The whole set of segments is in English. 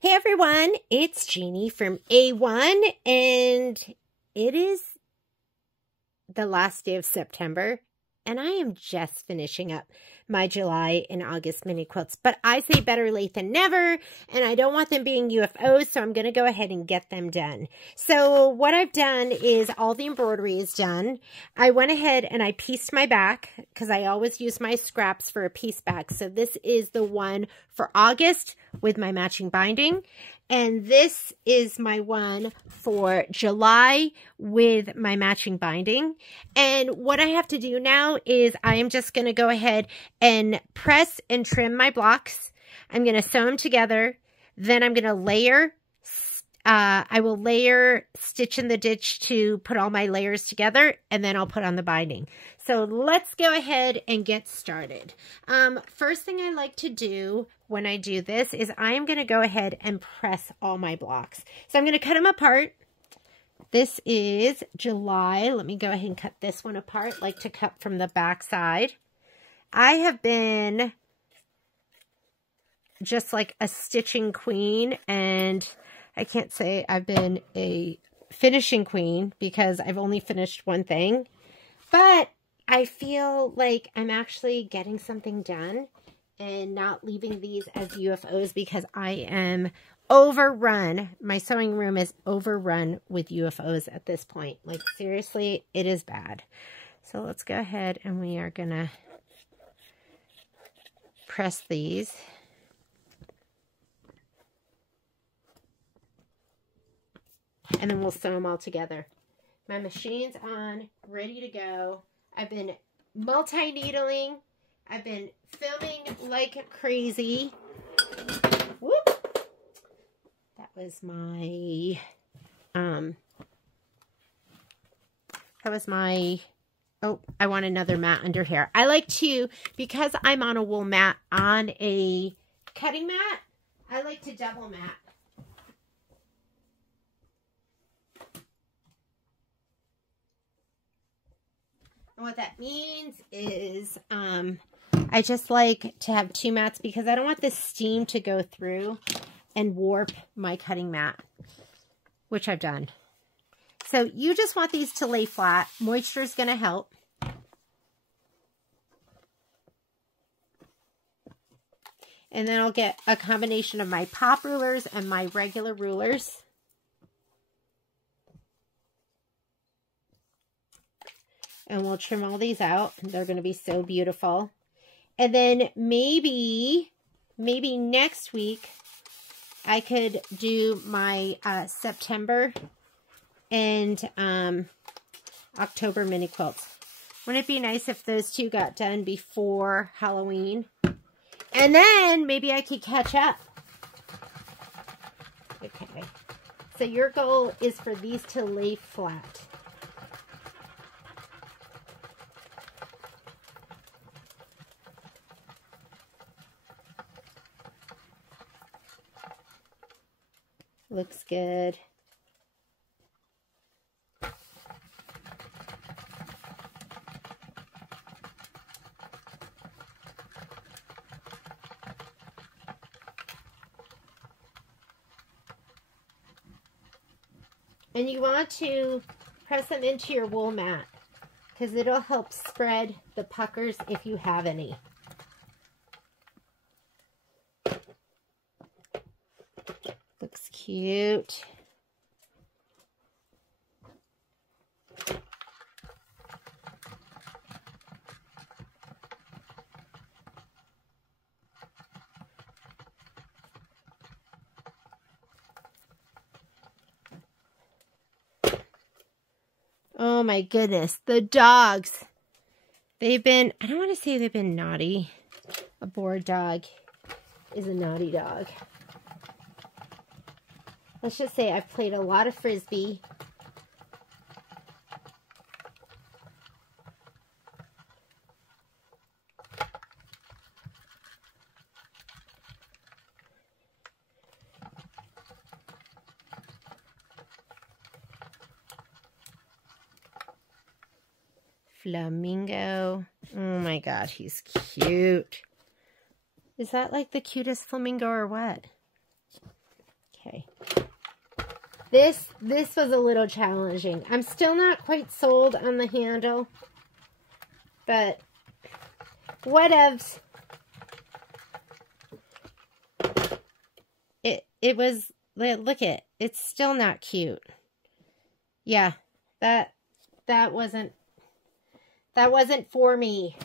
Hey everyone, it's Jeannie from A1, and it is the last day of September, and I am just finishing up my July and August mini quilts. But I say better late than never, and I don't want them being UFOs, so I'm going to go ahead and get them done. So what I've done is all the embroidery is done. I went ahead and I pieced my back, because I always use my scraps for a piece back. So this is the one for August with my matching binding. And this is my one for July with my matching binding. And what I have to do now is I am just going to go ahead and press and trim my blocks. I'm going to sew them together. Then I'm going to layer. I will layer stitch in the ditch to put all my layers together, and then I'll put on the binding. So let's go ahead and get started. First thing I like to do when I do this is I'm going to go ahead and press all my blocks. So I'm going to cut them apart. This is July. Let me go ahead and cut this one apart. I like to cut from the back side. I have been just like a stitching queen, and I can't say I've been a finishing queen because I've only finished one thing, but I feel like I'm actually getting something done and not leaving these as UFOs because I am overrun. My sewing room is overrun with UFOs at this point. Like, seriously, it is bad. So let's go ahead and we are going to press these. And then we'll sew them all together. My machine's on, ready to go. I've been multi-needling. I've been filming like crazy. Whoop! That was my, oh, I want another mat under here. I like to, because I'm on a wool mat, on a cutting mat, I like to double mat. And what that means is I just like to have two mats because I don't want the steam to go through and warp my cutting mat, which I've done. So you just want these to lay flat. Moisture is going to help. And then I'll get a combination of my pop rulers and my regular rulers. And we'll trim all these out. They're going to be so beautiful. And then maybe next week, I could do my September and October mini quilts. Wouldn't it be nice if those two got done before Halloween? And then maybe I could catch up. Okay. So your goal is for these to lay flat. Looks good. And you want to press them into your wool mat because it'll help spread the puckers if you have any. Looks cute. Oh my goodness, the dogs. They've been, I don't want to say they've been naughty. A bored dog is a naughty dog. Let's just say I've played a lot of Frisbee. Flamingo. Oh my God, he's cute. Is that like the cutest flamingo or what? Okay. This was a little challenging. I'm still not quite sold on the handle, but whatevs. It was, look at, it's still not cute. Yeah, that wasn't for me.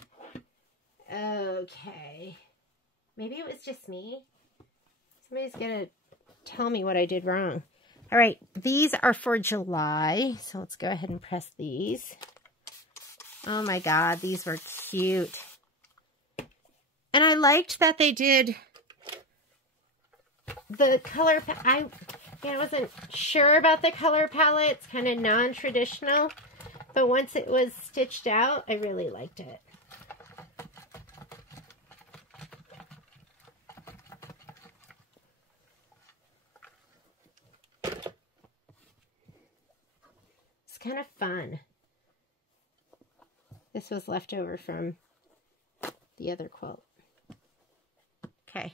Okay. Maybe it was just me. Somebody's gonna tell me what I did wrong. All right, these are for July, so let's go ahead and press these. Oh my God, these were cute. And I liked that they did the color. I wasn't sure about the color palette. It's kind of non-traditional, but once it was stitched out, I really liked it. Kind of fun. This was left over from the other quilt. Okay.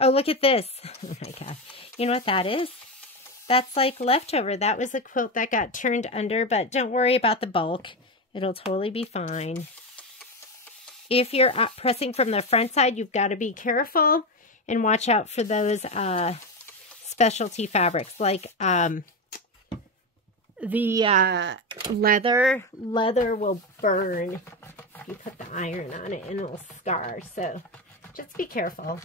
Oh, look at this. Oh my God. You know what that is? That's like leftover. That was a quilt that got turned under, but don't worry about the bulk. It'll totally be fine. If you're pressing from the front side, you've got to be careful and watch out for those specialty fabrics, like the leather will burn if you put the iron on it, and it'll scar, so just be careful.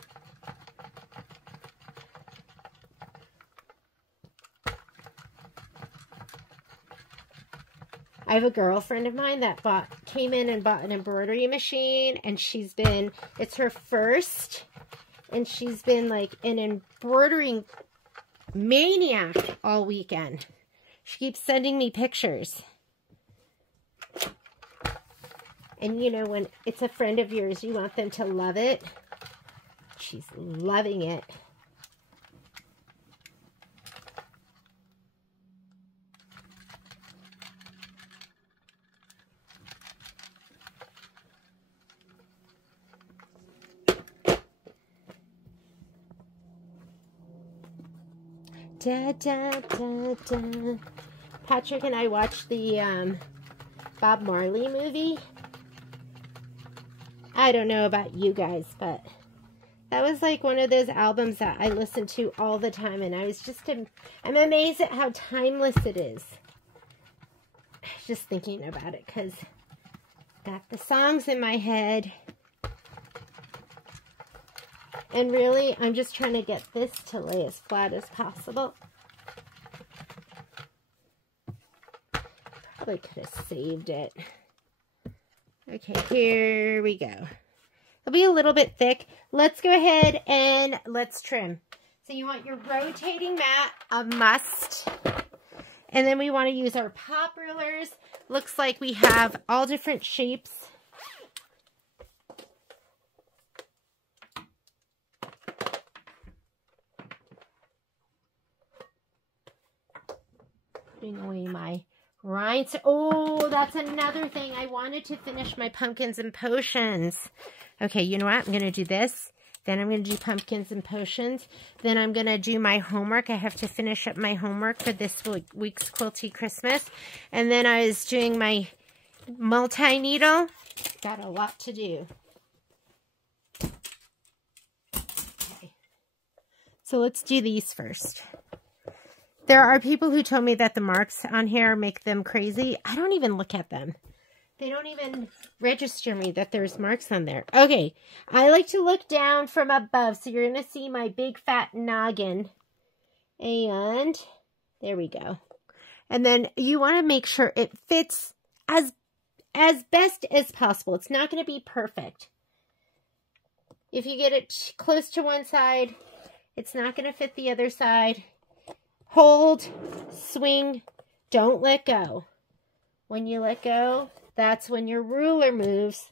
I have a girlfriend of mine that came in and bought an embroidery machine, and it's her first, and she's been like an embroidering maniac all weekend. She keeps sending me pictures. And you know, when it's a friend of yours, you want them to love it. She's loving it. Da, da, da, da. Patrick and I watched the Bob Marley movie. I don't know about you guys, but that was like one of those albums that I listened to all the time, and I was I'm amazed at how timeless it is. Just thinking about it, because I got the songs in my head. And really, I'm just trying to get this to lay as flat as possible. Probably could have saved it. Okay, here we go. It'll be a little bit thick. Let's go ahead and let's trim. So you want your rotating mat, a must. And then we want to use our pop rulers. Looks like we have all different shapes. Putting away my rinds. Oh, that's another thing. I wanted to finish my pumpkins and potions. Okay, you know what? I'm going to do this. Then I'm going to do pumpkins and potions. Then I'm going to do my homework. I have to finish up my homework for this week's Quilty Christmas. And then I was doing my multi-needle. Got a lot to do. Okay. So let's do these first. There are people who told me that the marks on here make them crazy. I don't even look at them. They don't even register me that there's marks on there. Okay, I like to look down from above. So you're going to see my big fat noggin. And there we go. And then you want to make sure it fits as best as possible. It's not going to be perfect. If you get it close to one side, it's not going to fit the other side. Hold, swing, don't let go. When you let go, that's when your ruler moves.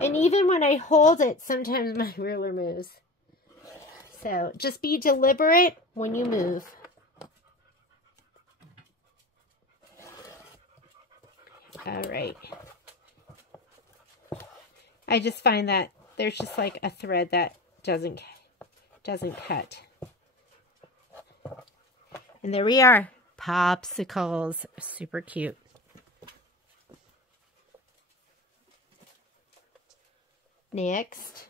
And even when I hold it, sometimes my ruler moves. So just be deliberate when you move. All right. I just find that there's just like a thread that doesn't doesn't cut. And there we are. Popsicles. Super cute. Next.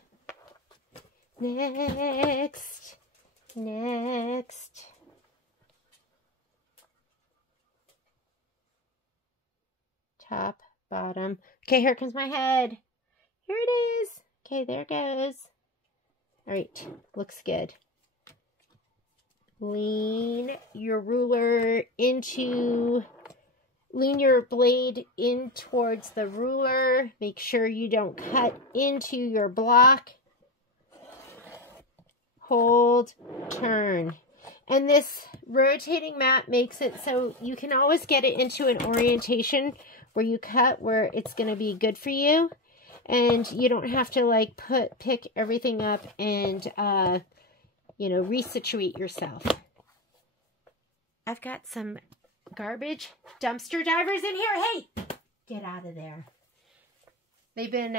Top, bottom. Okay, here comes my head. Here it is. Okay, there it goes. All right, looks good. Lean your blade in towards the ruler. Make sure you don't cut into your block. Hold, turn. And this rotating mat makes it so you can always get it into an orientation where you cut where it's going to be good for you. And you don't have to like pick everything up and, resituate yourself. I've got some garbage dumpster divers in here. Hey, get out of there. They've been,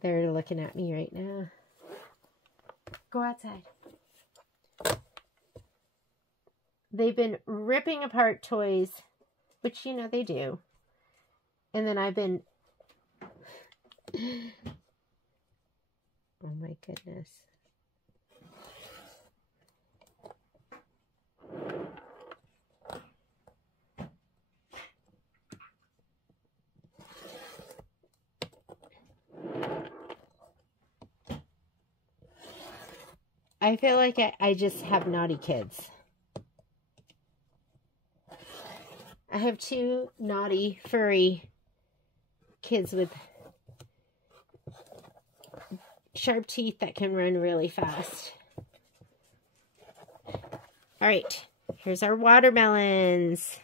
they're looking at me right now. Go outside. They've been ripping apart toys, which, they do. And then I've been... Oh my goodness. I feel like I just have naughty kids. I have two naughty, furry kids with sharp teeth that can run really fast. All right, here's our watermelons.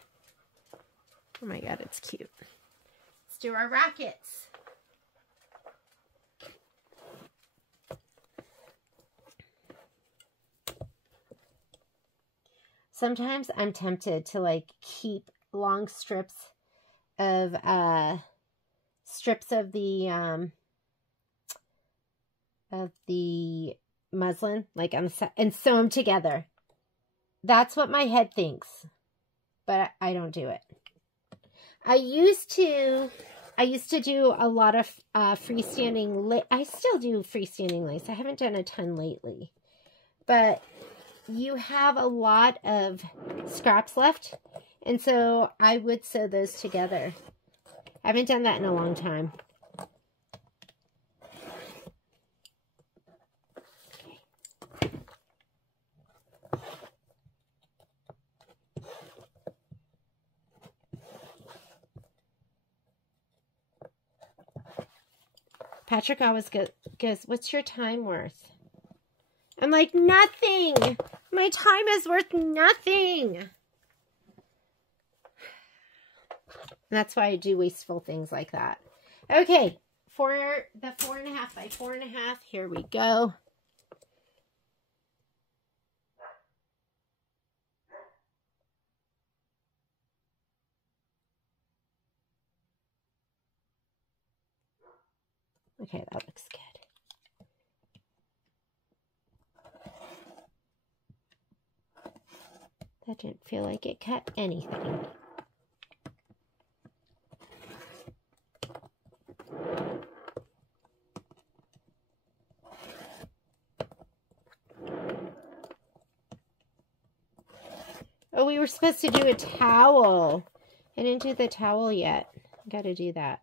Oh my God, it's cute. Let's do our rockets. Sometimes I'm tempted to like keep long strips of the muslin like and sew them together. That's what my head thinks, but I don't do it. I used to do a lot of freestanding I still do freestanding lace. I haven't done a ton lately, but you have a lot of scraps left, and so I would sew those together. I haven't done that in a long time. Patrick always goes, "What's your time worth?" I'm like, nothing. My time is worth nothing. And that's why I do wasteful things like that. Okay, for the 4.5 by 4.5, here we go. Okay, that looks good. That didn't feel like it cut anything. Oh, we were supposed to do a towel. I didn't do the towel yet. Got to do that.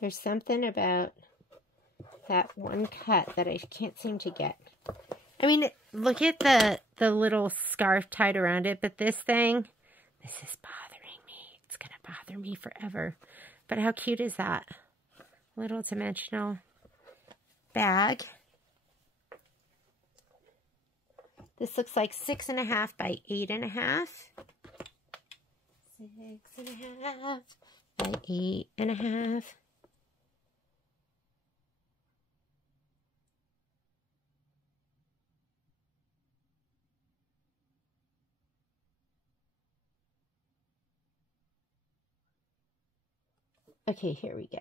There's something about that one cut that I can't seem to get. I mean, look at the little scarf tied around it, but this thing, this is bothering me. It's going to bother me forever. But how cute is that? Little dimensional bag. This looks like 6.5 by 8.5. 6.5 by 8.5. Okay, here we go.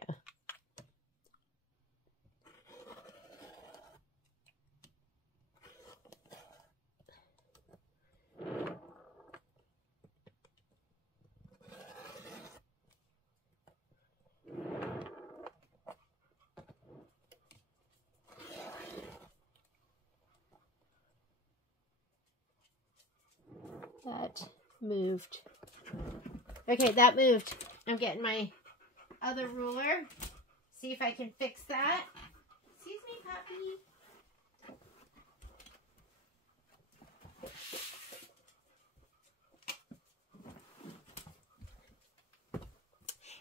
That moved. Okay, that moved. I'm getting my other ruler. See if I can fix that. Excuse me, puppy.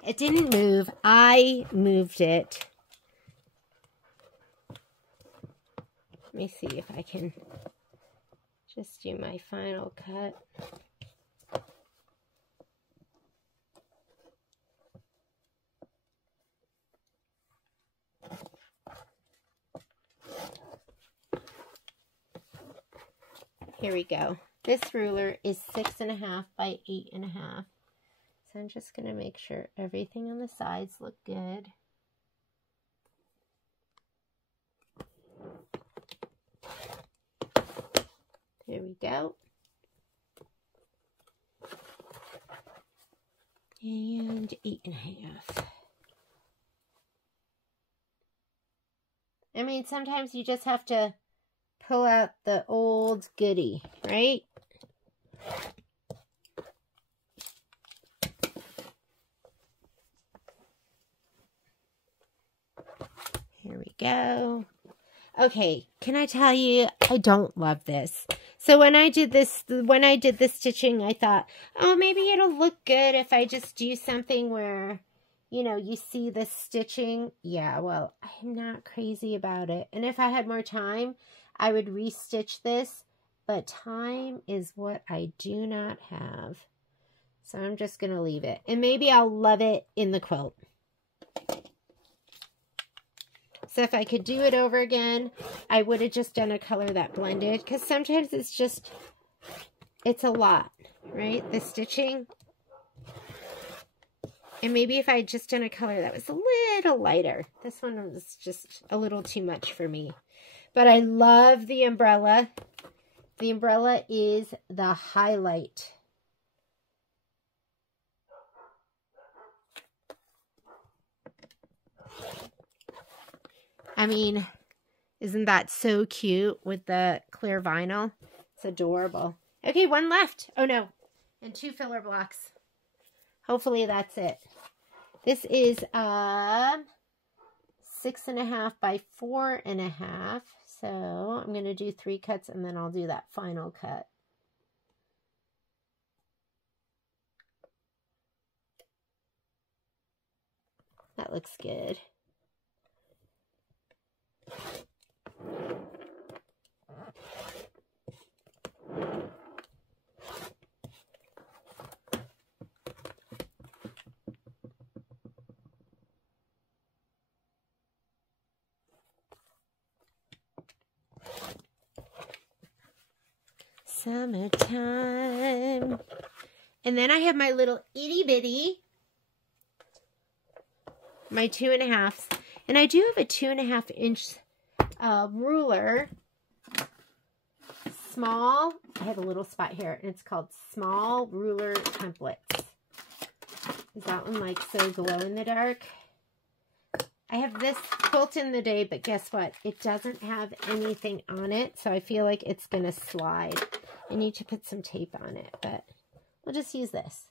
It didn't move. I moved it. Let me see if I can just do my final cut. Here we go. This ruler is 6.5 by 8.5. So I'm just going to make sure everything on the sides look good. There we go. And 8.5. I mean, sometimes you just have to pull out the old goodie, right? Here we go. Okay, can I tell you, I don't love this. So when I did this stitching, I thought, oh, maybe it'll look good if I just do something where, you know, you see the stitching. Yeah, well, I'm not crazy about it. And if I had more time, I would restitch this, but time is what I do not have. So I'm just going to leave it. And maybe I'll love it in the quilt. So if I could do it over again, I would have just done a color that blended. Because sometimes it's just, it's a lot, right? The stitching. And maybe if I had just done a color that was a little lighter. This one was just a little too much for me. But I love the umbrella. The umbrella is the highlight. I mean, isn't that so cute with the clear vinyl? It's adorable. Okay, one left. Oh, no. And 2 filler blocks. Hopefully that's it. This is 6.5 by 4.5. So I'm going to do 3 cuts and then I'll do that final cut. That looks good. Summertime. And then I have my little itty bitty, my 2.5s. And I do have a 2.5 inch ruler. Small. I have a little spot here, and it's called Small Ruler Templates. Is that one like so glow in the dark? I have this quilt in the day, but guess what? It doesn't have anything on it, so I feel like it's going to slide. I need to put some tape on it, but we'll just use this.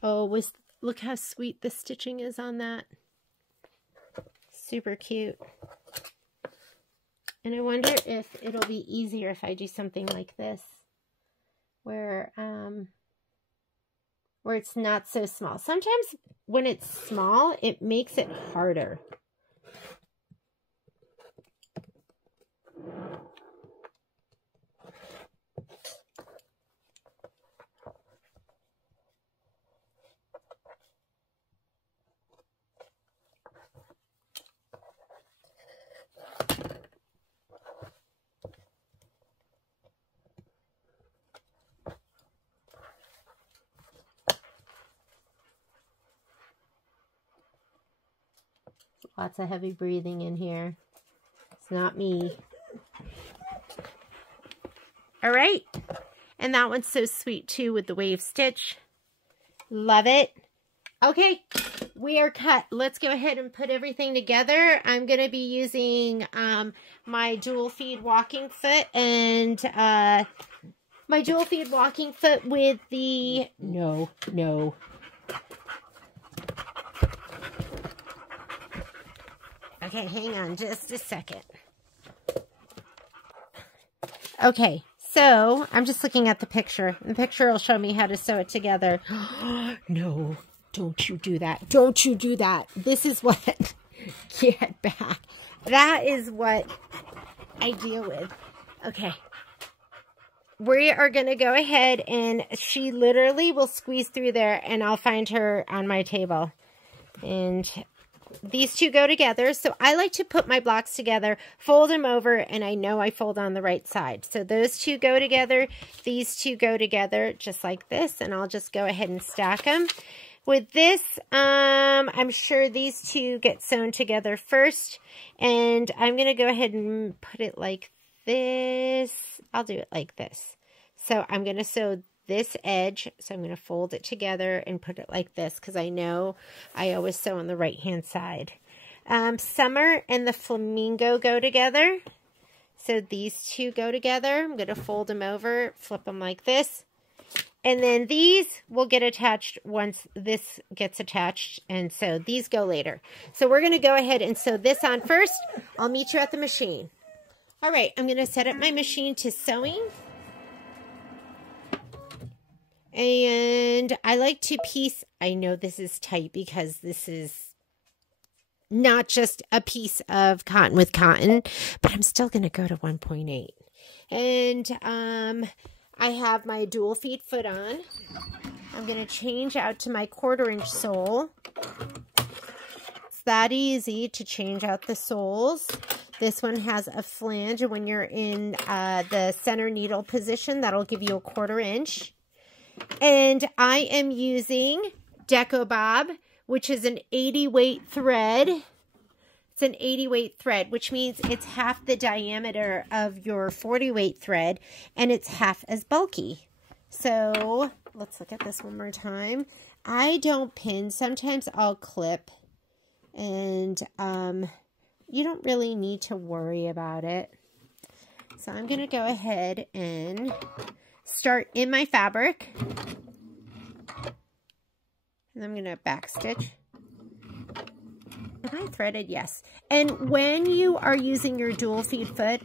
Oh, look how sweet the stitching is on that. Super cute. And I wonder if it'll be easier if I do something like this, where where it's not so small. Sometimes when it's small, it makes it harder. Lots of heavy breathing in here. It's not me. All right. And that one's so sweet too with the wave stitch. Love it. Okay, we are cut. Let's go ahead and put everything together. I'm going to be using my dual feed walking foot and my dual feed walking foot with the... No. Okay, hang on just a second. Okay, so I'm just looking at the picture. The picture will show me how to sew it together. No, don't you do that. Don't you do that. This is what... Get back. That is what I deal with. Okay. We are going to go ahead and she literally will squeeze through there and I'll find her on my table. And... these two go together. So I like to put my blocks together, fold them over, and I know I fold on the right side. So those two go together. These two go together just like this. And I'll just go ahead and stack them. With this, I'm sure these two get sewn together first. And I'm going to go ahead and put it like this. I'll do it like this. So I'm going to sew this edge, so I'm going to fold it together and put it like this because I know I always sew on the right hand side. Summer and the flamingo go together, so these two go together. I'm going to fold them over, flip them like this, and then these will get attached once this gets attached, and so these go later. So we're going to go ahead and sew this on first. I'll meet you at the machine. All right, I'm going to set up my machine to sewing. And I like to piece, I know this is tight because this is not just a piece of cotton with cotton, but I'm still going to go to 1.8. And I have my dual feed foot on. I'm going to change out to my 1/4 inch sole. It's that easy to change out the soles. This one has a flange, and when you're in the center needle position, that'll give you a 1/4 inch. And I am using Deco Bob, which is an 80 weight thread. It's an 80 weight thread, which means it's half the diameter of your 40 weight thread, and it's half as bulky. So let's look at this one more time. I don't pin. Sometimes I'll clip, and you don't really need to worry about it. So I'm going to go ahead and start in my fabric, and I'm going to back stitch. Am I threaded? Yes. And when you are using your dual feed foot,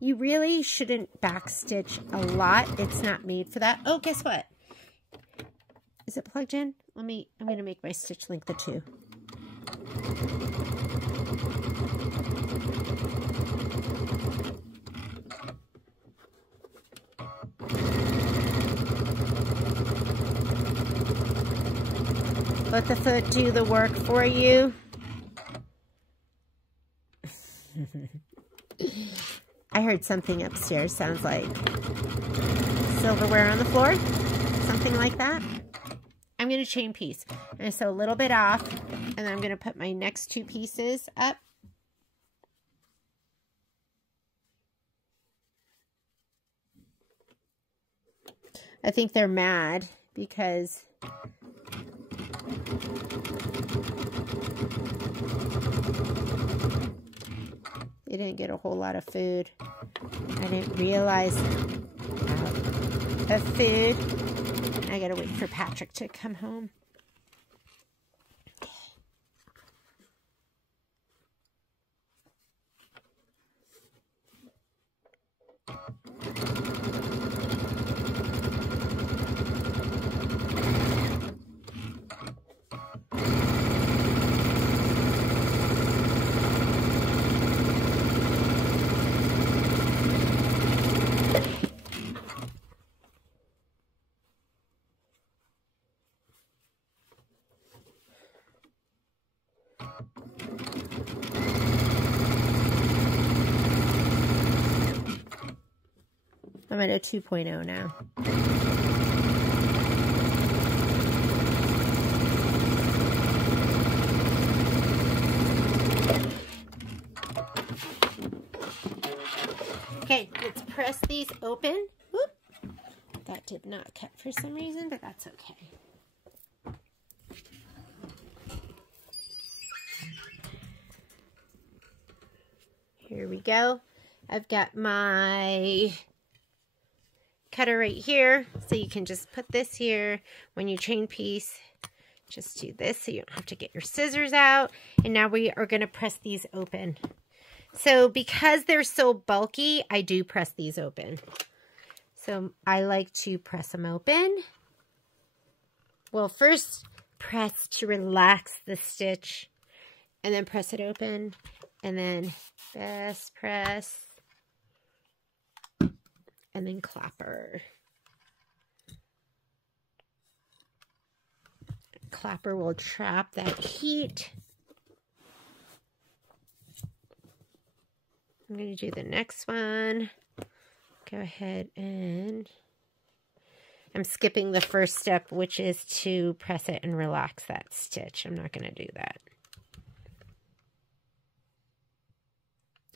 you really shouldn't back stitch a lot. It's not made for that. Oh, guess what? Is it plugged in? I'm going to make my stitch length a 2. Let the foot do the work for you. I heard something upstairs. Sounds like silverware on the floor. Something like that. I'm going to chain piece. I'm going to sew a little bit off. And then I'm going to put my next 2 pieces up. I think they're mad because they didn't get a whole lot of food. I didn't realize of food. I gotta wait for Patrick to come home. I'm at a 2.0 now. Okay, let's press these open. Whoop. That did not cut for some reason, but that's okay. Here we go. I've got my cutter right here, so you can just put this here. When you chain piece, just do this so you don't have to get your scissors out. And now we are going to press these open. So because they're so bulky, I do press these open. So I like to press them open. Well, first press to relax the stitch, and then press it open, and then press, and then clapper. Clapper will trap that heat. I'm going to do the next one. Go ahead and I'm skipping the first step, which is to press it and relax that stitch. I'm not going to do that.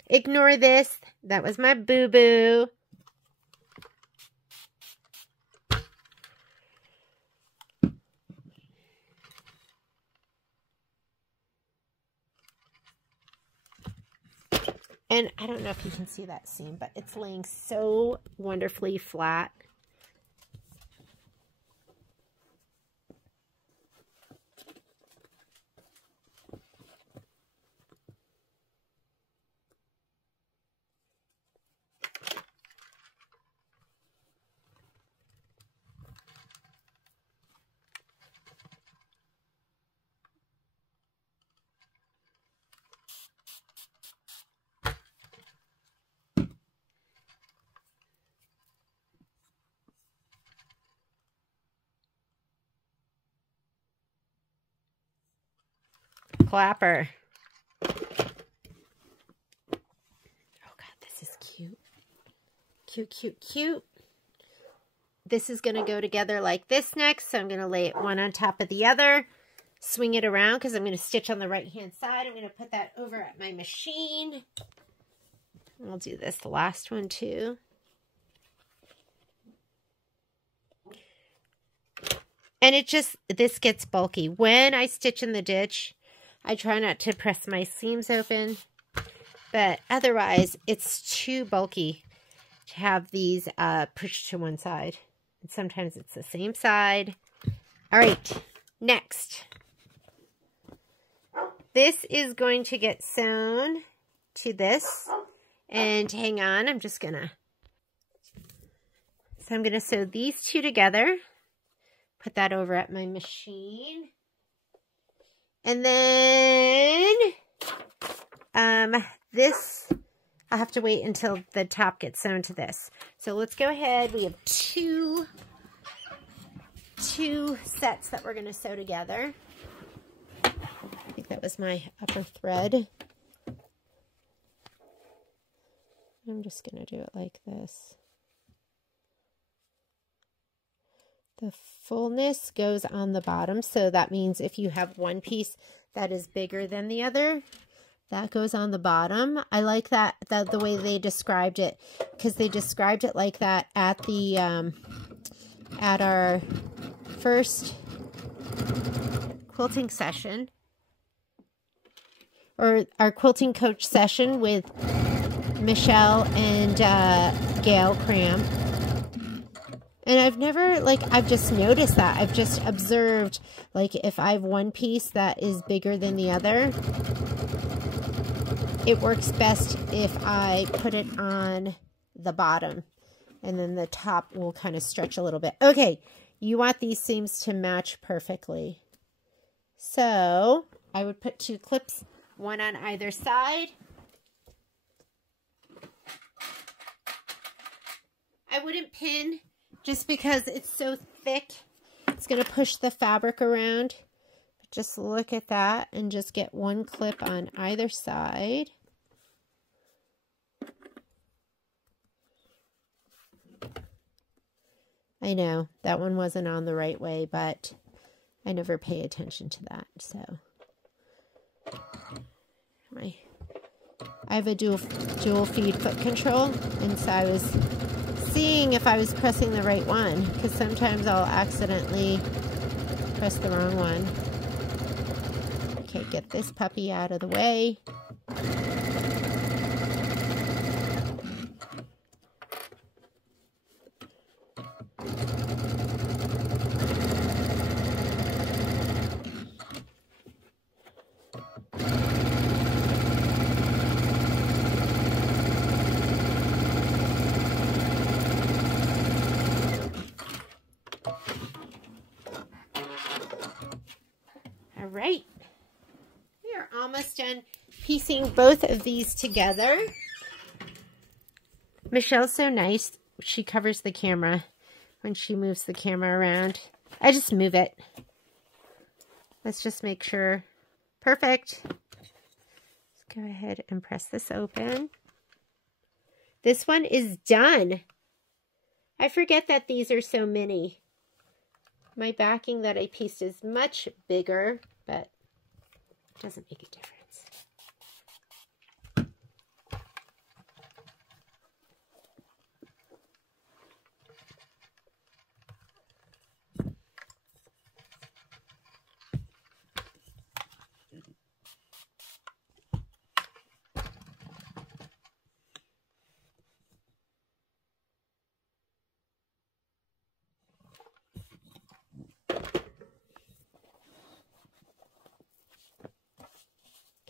Ignore this. That was my boo-boo. And I don't know if you can see that seam, but it's laying so wonderfully flat. Clapper. Oh God, this is cute. Cute, cute, cute. This is going to go together like this next. So I'm going to lay it one on top of the other. Swing it around because I'm going to stitch on the right hand side. I'm going to put that over at my machine. I'll do this last one too. And it just, this gets bulky. When I stitch in the ditch, I try not to press my seams open, but otherwise it's too bulky to have these pushed to one side. And sometimes it's the same side. All right, next. This is going to get sewn to this. And hang on, I'm just gonna, so I'm gonna sew these two together. Put that over at my machine. And then this, I'll have to wait until the top gets sewn to this. So let's go ahead. We have two sets that we're going to sew together. I think that was my upper thread. I'm just going to do it like this. The fullness goes on the bottom, so that means if you have one piece that is bigger than the other, that goes on the bottom. I like that the way they described it, because they described it like that at the at our first quilting session, or our quilting coach session with Michelle and Gail Cram. And I've never, I've just noticed that. I've just observed, if I have one piece that is bigger than the other, it works best if I put it on the bottom. And then the top will kind of stretch a little bit. Okay, you want these seams to match perfectly. So, I would put 2 clips, one on either side. I wouldn't pin, just because it's so thick, it's going to push the fabric around. But just look at that and just get 1 clip on either side. I know that one wasn't on the right way, but I never pay attention to that. So I have a dual feed foot control, and so I was seeing if I was pressing the right one, because sometimes I'll accidentally press the wrong one. Okay, get this puppy out of the way. All right, we are almost done piecing both of these together. Michelle's so nice. She covers the camera when she moves the camera around. I just move it. Let's just make sure. Perfect. Let's go ahead and press this open. This one is done. I forget that these are so mini. My backing that I pieced is much bigger, but it doesn't make a difference.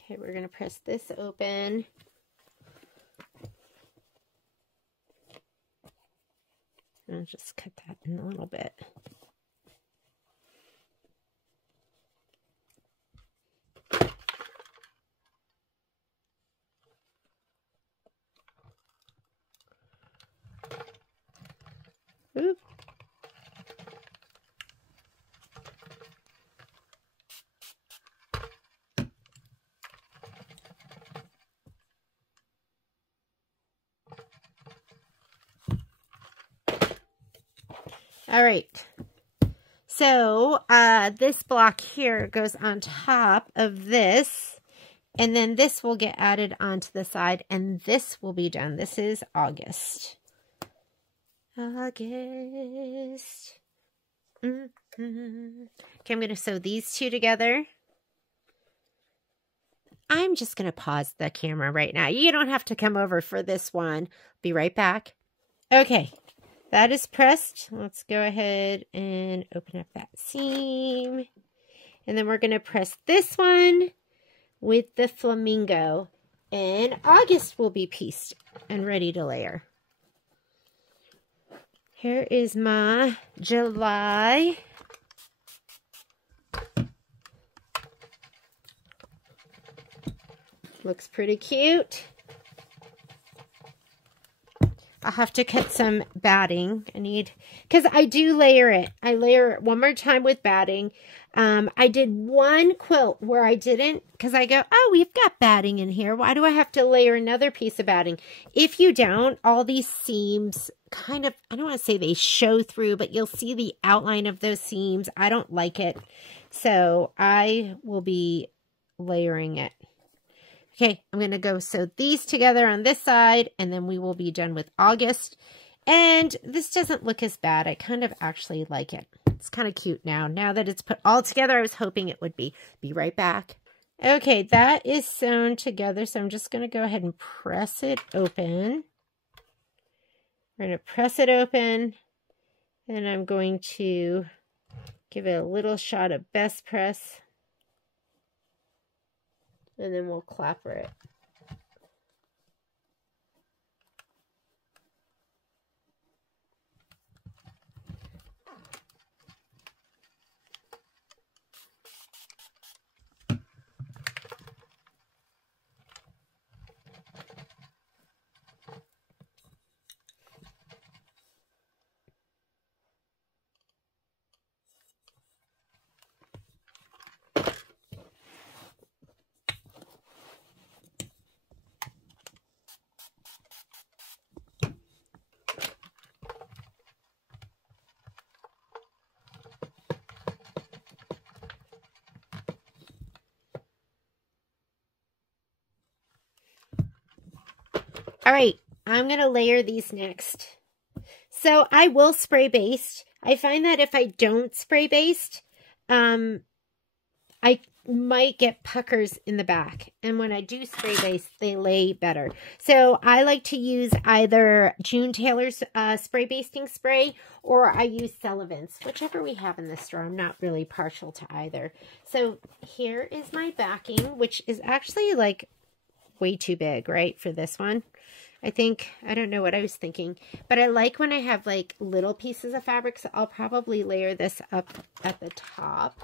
Okay, we're going to press this open. I'll just cut that in a little bit. Oop. All right, so this block here goes on top of this, and then this will get added onto the side, and this will be done. This is August. August. Okay, I'm going to sew these two together. I'm just going to pause the camera right now. You don't have to come over for this one. Be right back. Okay. That is pressed. Let's go ahead and open up that seam. And then we're going to press this one with the flamingo. And August will be pieced and ready to layer. Here is my July. Looks pretty cute. I'll have to cut some batting. Because I do layer it. I layer it one more time with batting. I did one quilt where I didn't, because I go, oh, we've got batting in here. Why do I have to layer another piece of batting? If you don't, all these seams kind of, I don't want to say they show through, but you'll see the outline of those seams. I don't like it. So I will be layering it. Okay, I'm going to go sew these together on this side, and then we will be done with August. And this doesn't look as bad. I kind of actually like it. It's kind of cute now. Now that it's put all together, I was hoping it would be. Be right back. Okay, that is sewn together, so I'm just going to go ahead and press it open. We're going to press it open, and I'm going to give it a little shot of best press. And then we'll clapper it. All right, I'm going to layer these next. So I will spray baste. I find that if I don't spray baste, I might get puckers in the back. And when I do spray baste, they lay better. So I like to use either June Taylor's spray basting spray, or I use Sullivan's, whichever we have in the store. I'm not really partial to either. So here is my backing, which is actually like way too big, right, for this one. I think, I don't know what I was thinking, but I like when I have like little pieces of fabric, so I'll probably layer this up at the top.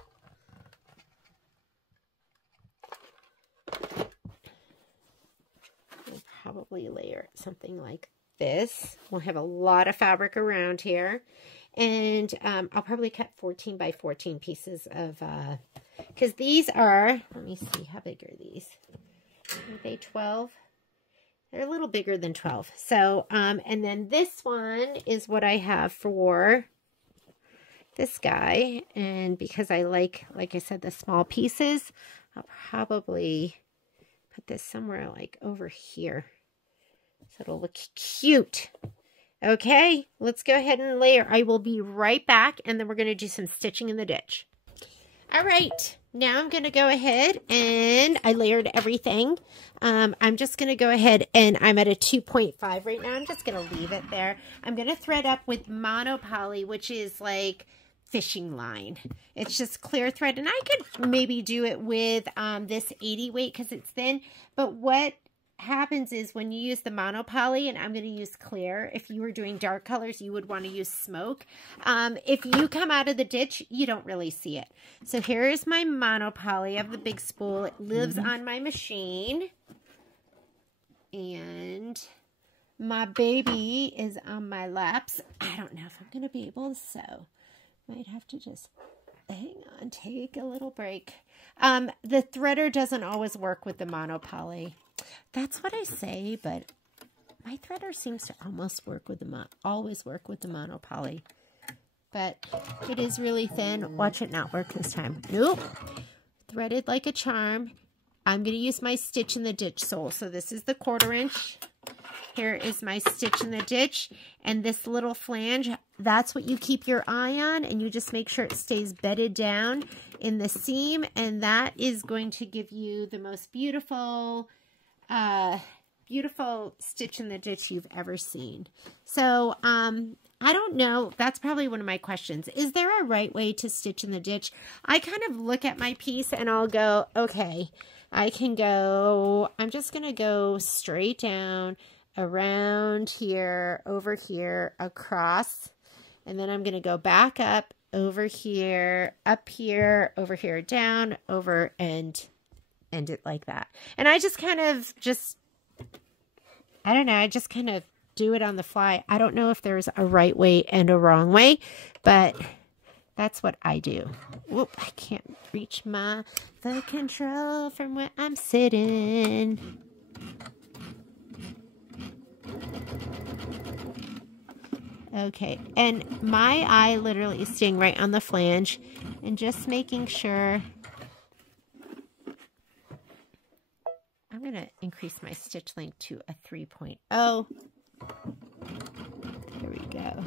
I'll probably layer something like this. We'll have a lot of fabric around here, and I'll probably cut 14 by 14 pieces of, because these are, let me see, how big are these? Are they 12? They're a little bigger than 12. So, and then this one is what I have for this guy. And because I like I said, the small pieces, I'll probably put this somewhere like over here, so it'll look cute. Okay, let's go ahead and layer. I will be right back, and then we're going to do some stitching in the ditch. All right, now I'm going to go ahead, and I layered everything. I'm just going to go ahead, and I'm at a 2.5 right now. I'm just going to leave it there. I'm going to thread up with monopoly, which is like fishing line. It's just clear thread, and I could maybe do it with this 80 weight because it's thin. But what happens is when you use the monopoly, and I'm going to use clear, if you were doing dark colors, you would want to use smoke. If you come out of the ditch, you don't really see it. So here is my monopoly of the big spool. It lives on my machine, and my baby is on my laps. I don't know if I'm going to be able to sew. Might have to just hang on, take a little break. The threader doesn't always work with the monopoly. That's what I say, but my threader seems to almost work with the always work with the monopoly. But it is really thin. Watch it not work this time. Nope. Threaded like a charm. I'm going to use my stitch in the ditch sole. So this is the 1/4 inch. Here is my stitch in the ditch, and this little flange, that's what you keep your eye on, and you just make sure it stays bedded down in the seam, and that is going to give you the most beautiful beautiful stitch in the ditch you've ever seen. So I don't know, that's probably one of my questions. Is there a right way to stitch in the ditch? I kind of look at my piece and I'll go, okay, I can go, I'm just going to go straight down, around here, over here, across, and then I'm going to go back up, over here, up here, over here, down, over, and end it like that. And I just kind of I don't know, I just kind of do it on the fly. I don't know if there's a right way and a wrong way, but that's what I do. Whoop, I can't reach the control from where I'm sitting. Okay, and my eye literally is staying right on the flange and just making sure. I'm going to increase my stitch length to a 3.0. There we go.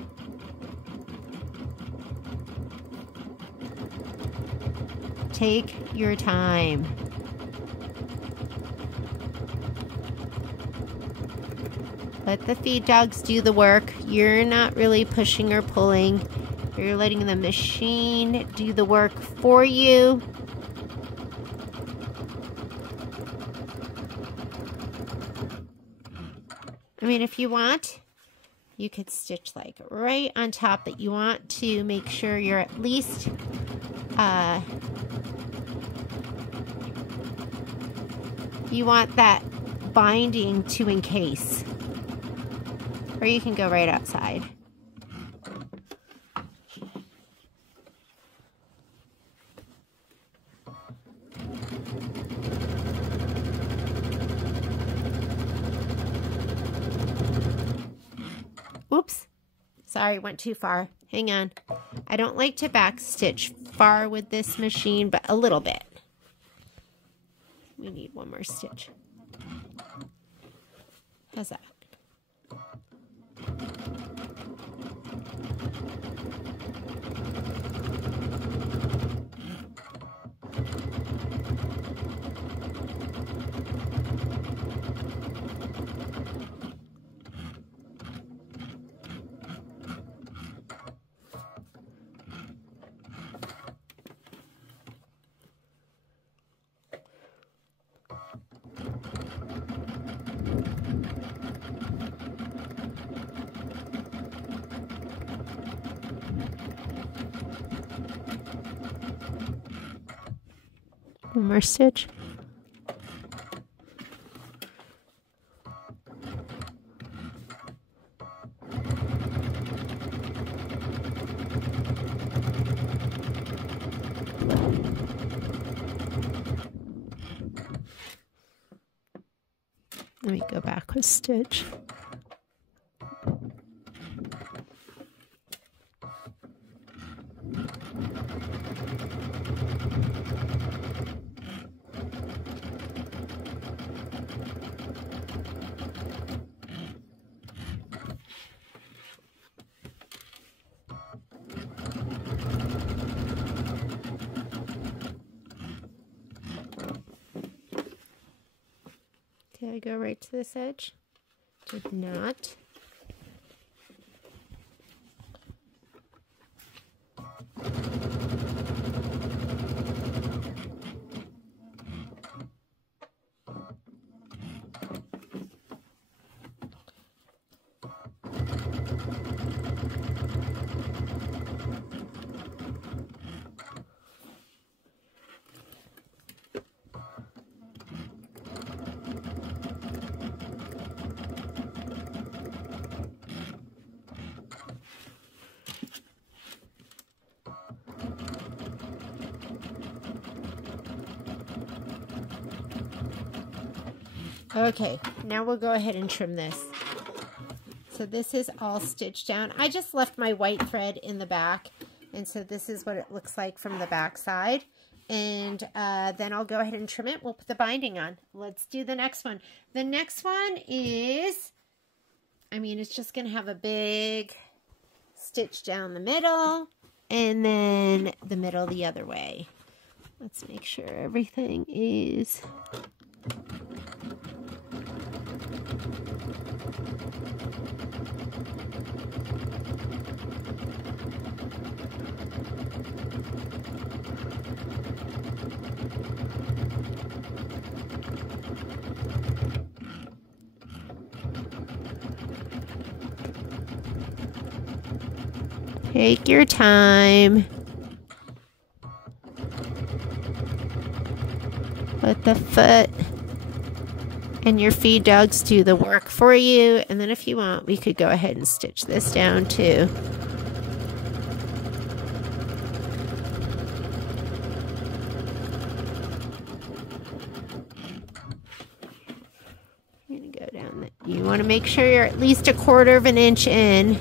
Take your time. Let the feed dogs do the work. You're not really pushing or pulling. You're letting the machine do the work for you. I mean, if you want, you could stitch like right on top, but you want to make sure you're at least you want that binding to encase. Or you can go right outside. Oops. Sorry, went too far. Hang on. I don't like to back stitch far with this machine, but a little bit. We need one more stitch. How's that? One more stitch. Let me go back with stitch. Did I go right to this edge? Did not. Okay, now we'll go ahead and trim this. So this is all stitched down. I just left my white thread in the back, and so this is what it looks like from the back side. And then I'll go ahead and trim it. We'll put the binding on. Let's do the next one. The next one is, I mean, it's just going to have a big stitch down the middle, and then the middle the other way. Let's make sure everything is... Take your time. Let the foot and your feed dogs do the work for you. And then if you want, we could go ahead and stitch this down too. You're gonna go down. You want to make sure you're at least 1/4 of an inch in,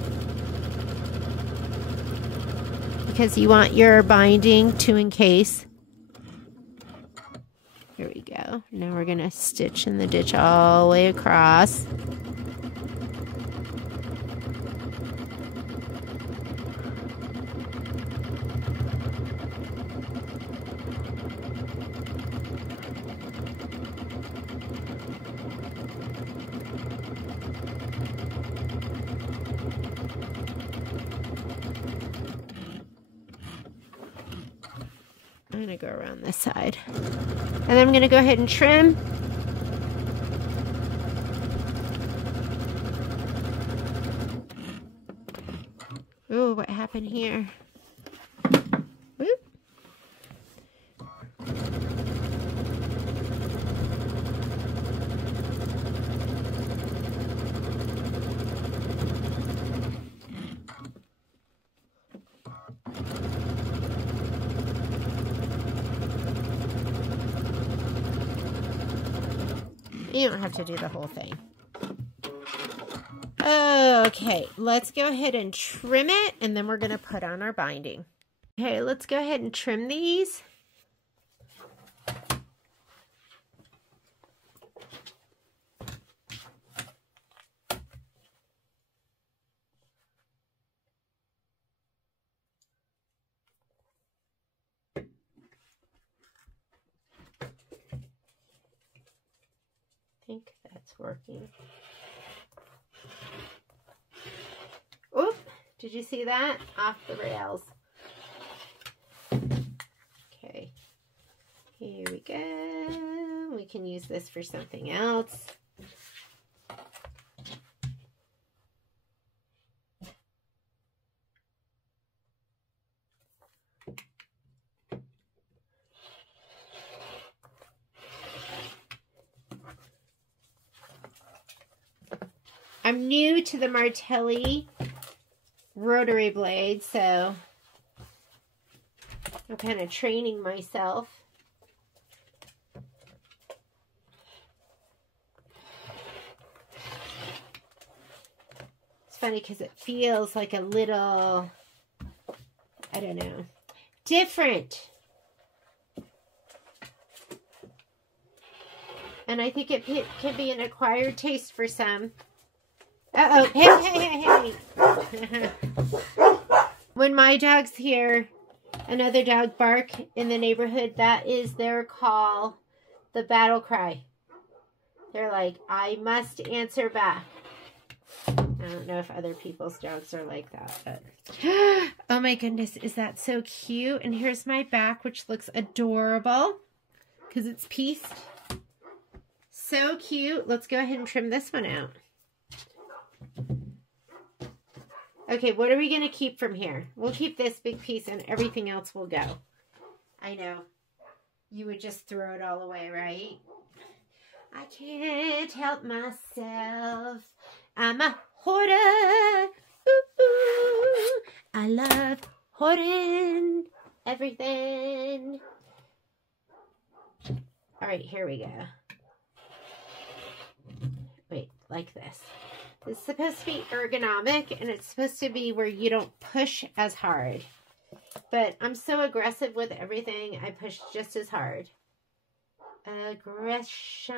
because you want your binding to encase. Here we go. Now we're going to stitch in the ditch all the way across. I'm going to go around this side. And then I'm going to go ahead and trim. Oh, what happened here? Whoop. You don't have to do the whole thing. Okay, let's go ahead and trim it, and then we're going to put on our binding. Okay, let's go ahead and trim these. it's working. Oop, did you see that? Off the rails. Okay, here we go. We can use this for something else. I'm new to the Martelli rotary blade, so I'm kind of training myself. It's funny because it feels like a little, I don't know, different. And I think it can be an acquired taste for some. Uh-oh, hey. When my dogs hear another dog bark in the neighborhood, that is their call, the battle cry. They're like, I must answer back. I don't know if other people's dogs are like that, but oh my goodness, is that so cute? And here's my back, which looks adorable because it's pieced. So cute. Let's go ahead and trim this one out. Okay, what are we going to keep from here? We'll keep this big piece and everything else will go. I know. You would just throw it all away, right? I can't help myself. I'm a hoarder. Ooh, ooh. I love hoarding everything. All right, here we go. Wait, like this. It's supposed to be ergonomic, and it's supposed to be where you don't push as hard. But I'm so aggressive with everything, I push just as hard. Aggression.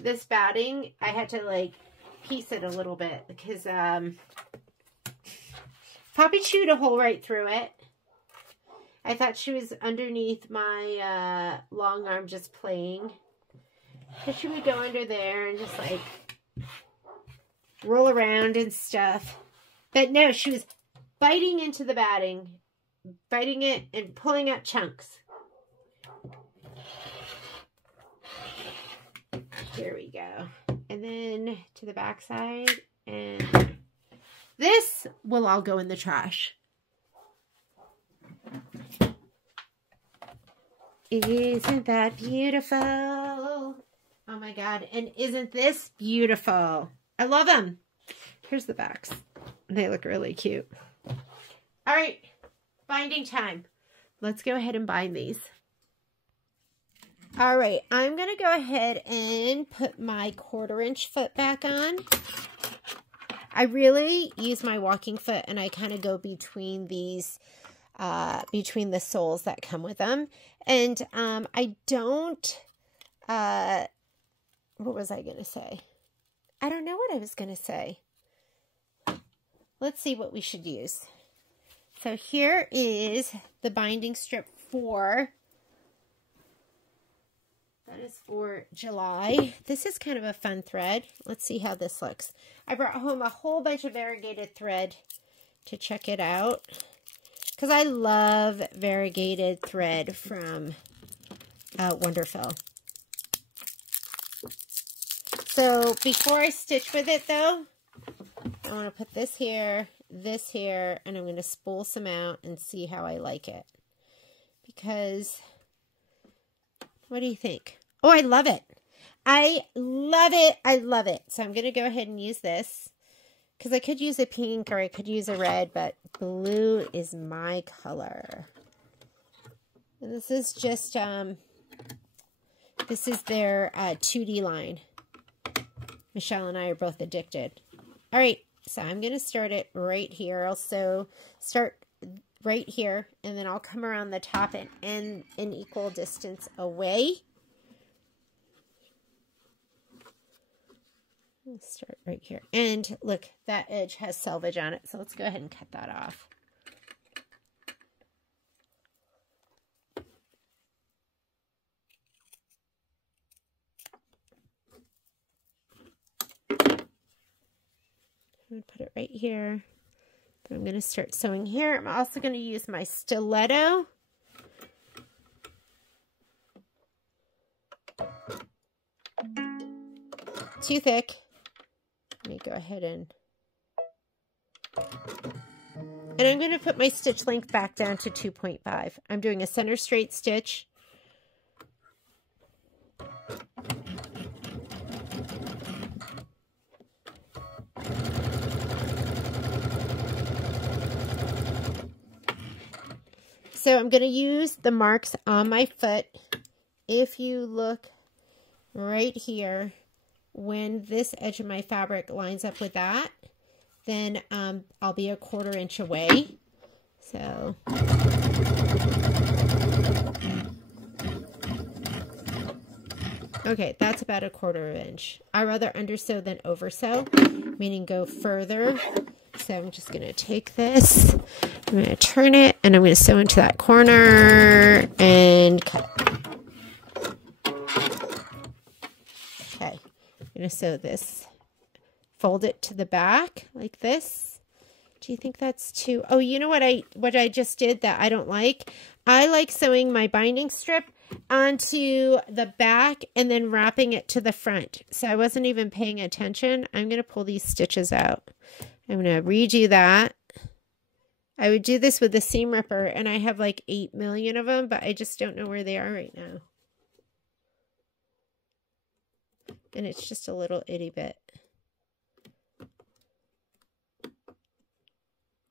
This batting, I had to like piece it a little bit because Poppy chewed a hole right through it. I thought she was underneath my long arm just playing. So she would go under there and just like roll around and stuff. But no, she was biting into the batting, biting it and pulling out chunks. Here we go. And then to the back side. And this will all go in the trash. Isn't that beautiful? Oh my God. And isn't this beautiful? I love them. Here's the backs. They look really cute. All right. Binding time. Let's go ahead and bind these. All right. I'm going to go ahead and put my 1/4 inch foot back on. I really use my walking foot and I kind of go between these between the soles that come with them. And I don't, what was I going to say? I don't know what I was going to say. Let's see what we should use. So here is the binding strip that is for July. This is kind of a fun thread. Let's see how this looks. I brought home a whole bunch of variegated thread to check it out. Because I love variegated thread from Wonderful. So before I stitch with it though, I want to put this here, and I'm going to spool some out and see how I like it. Because, what do you think? Oh, I love it. I love it. I love it. So I'm going to go ahead and use this. Because I could use a pink or I could use a red, but blue is my color. And this is just, this is their 2D line. Michelle and I are both addicted. All right, so I'm going to start it right here. Also start right here, and then I'll come around the top and end an equal distance away. Let's start right here. And look, that edge has selvage on it, so let's go ahead and cut that off. going to put it right here. But I'm going to start sewing here. I'm also going to use my stiletto. Too thick. Let me go ahead and I'm going to put my stitch length back down to 2.5. I'm doing a center straight stitch. So I'm going to use the marks on my foot. If you look right here, when this edge of my fabric lines up with that, then I'll be a 1/4 inch away. So okay, that's about a 1/4 inch. I rather undersew than oversew, meaning go further. So I'm just going to take this, I'm going to turn it, and I'm going to sew into that corner and cut. Okay, I'm going to sew this, fold it to the back like this. Do you think that's too... Oh, you know what I just did that I don't like? I like sewing my binding strip onto the back and then wrapping it to the front. So I wasn't even paying attention. I'm going to pull these stitches out. I'm going to redo that. I would do this with the seam ripper, and I have like 8 million of them, but I just don't know where they are right now. And it's just a little itty bit.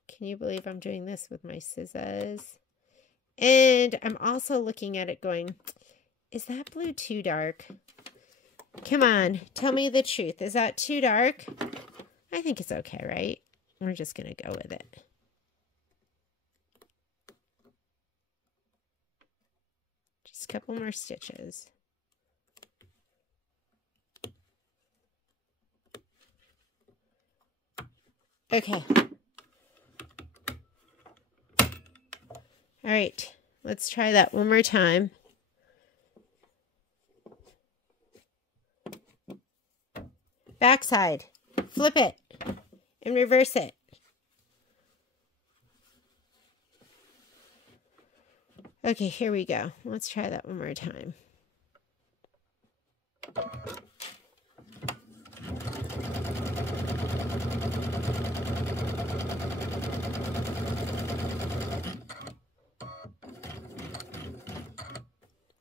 Can you believe I'm doing this with my scissors? And I'm also looking at it going, is that blue too dark? Come on, tell me the truth. Is that too dark? I think it's okay, right? We're just going to go with it. Just a couple more stitches. Okay. All right, let's try that one more time. Backside, flip it and reverse it. Okay, here we go. Let's try that one more time.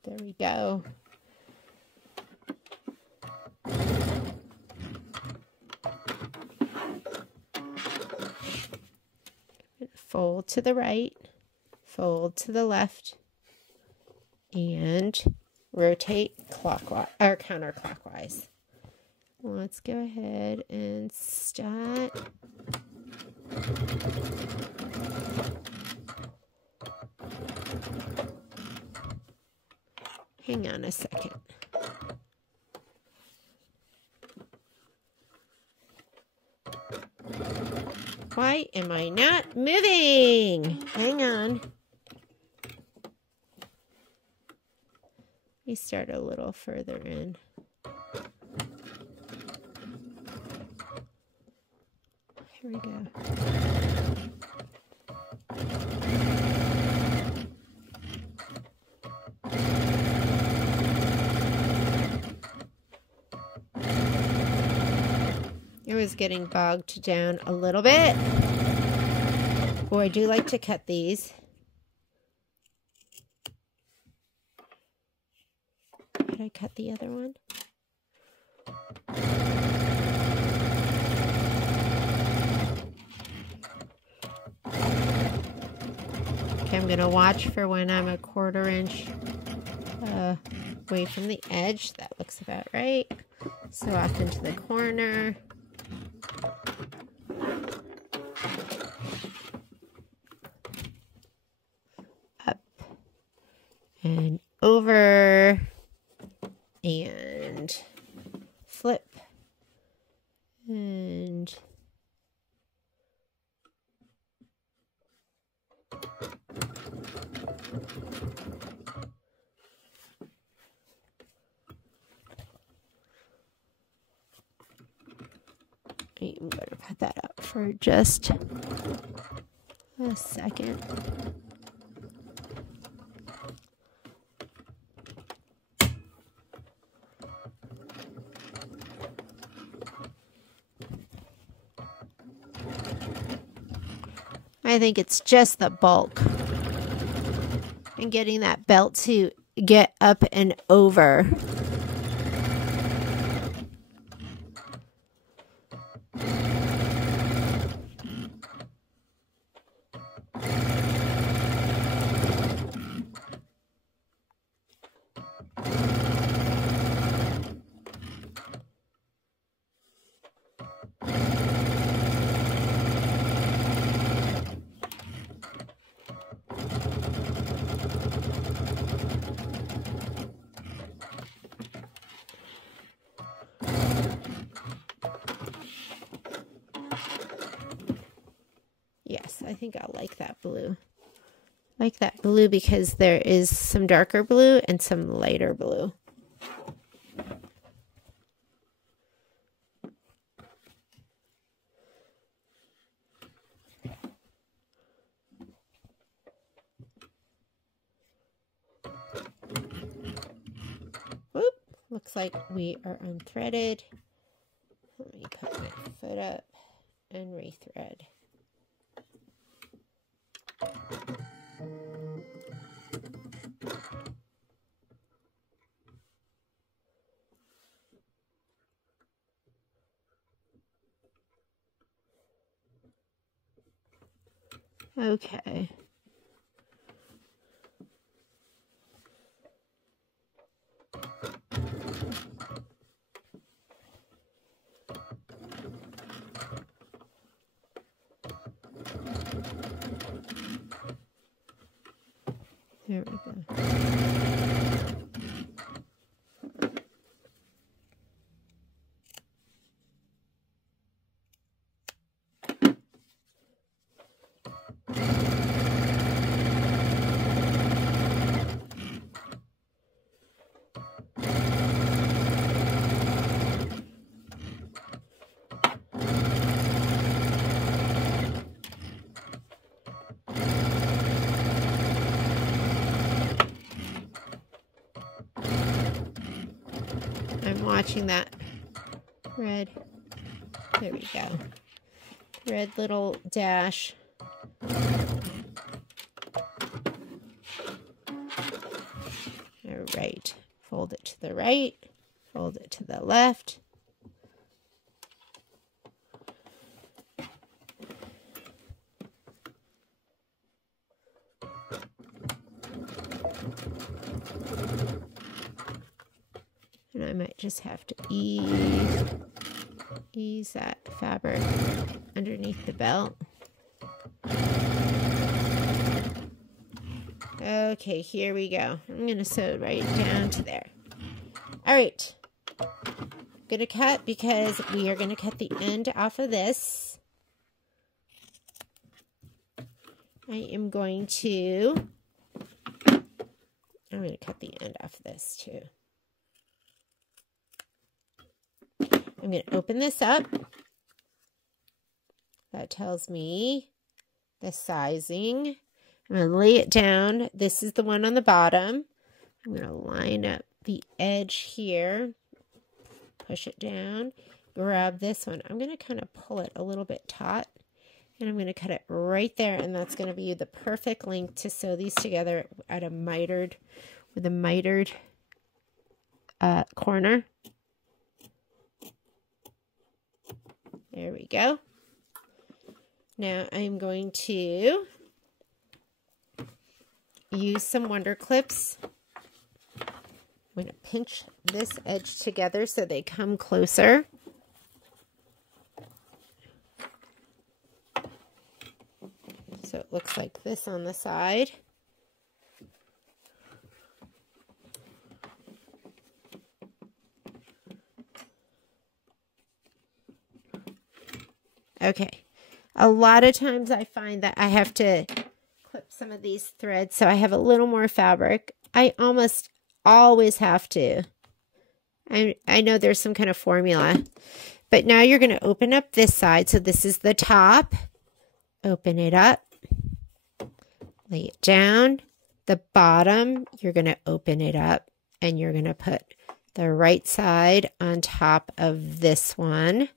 There we go. Fold to the right, fold to the left, and rotate clockwise or counterclockwise. Let's go ahead and start. Hang on a second. Why am I not moving? Hang on. Let me start a little further in. Here we go. It was getting bogged down a little bit. Oh, I do like to cut these. Did I cut the other one? Okay, I'm going to watch for when I'm a 1/4 inch away from the edge. That looks about right. So off into the corner. Up and over and flip and I'm going to put that up for just a second. I think it's just the bulk and getting that belt to get up and over. Yes, I think I'll like that blue. Like that blue because there is some darker blue and some lighter blue. Whoop, looks like we are unthreaded. Let me put my foot up and rethread. Okay. There we go. I'm watching that red. There we go. Red little dash. All right. Fold it to the right. Fold it to the left. And I might just have to ease that fabric underneath the belt. Okay, here we go. I'm going to sew right down to there. All right. I'm going to cut because we are going to cut the end off of this. I am going to cut the end off of this too. I'm going to open this up. That tells me the sizing. I'm going to lay it down. This is the one on the bottom. I'm going to line up the edge here. Push it down. Grab this one. I'm going to kind of pull it a little bit taut. And I'm going to cut it right there. And that's going to be the perfect length to sew these together at a mitered, with a mitered corner. There we go. Now I'm going to use some Wonder Clips. I'm going to pinch this edge together so they come closer. So it looks like this on the side. Okay, a lot of times I find that I have to clip some of these threads so I have a little more fabric. I almost always have to. I know there's some kind of formula, But now you're going to open up this side. So this is the top. Open it up. Lay it down. The bottom, you're going to open it up and you're going to put the right side on top of this one.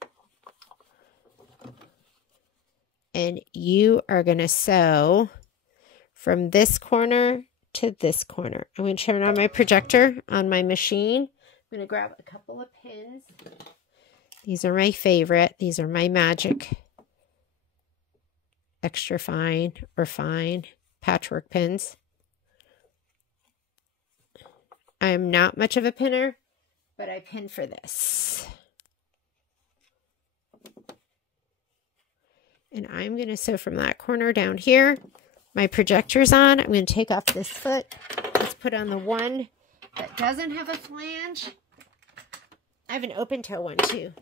And you are going to sew from this corner to this corner. I'm going to turn on my projector on my machine. I'm going to grab a couple of pins. These are my favorite. These are my magic extra fine or fine patchwork pins. I'm not much of a pinner, but I pin for this. And I'm going to sew from that corner down here. My projector's on. I'm going to take off this foot. Let's put on the one that doesn't have a flange. I have an open toe one too.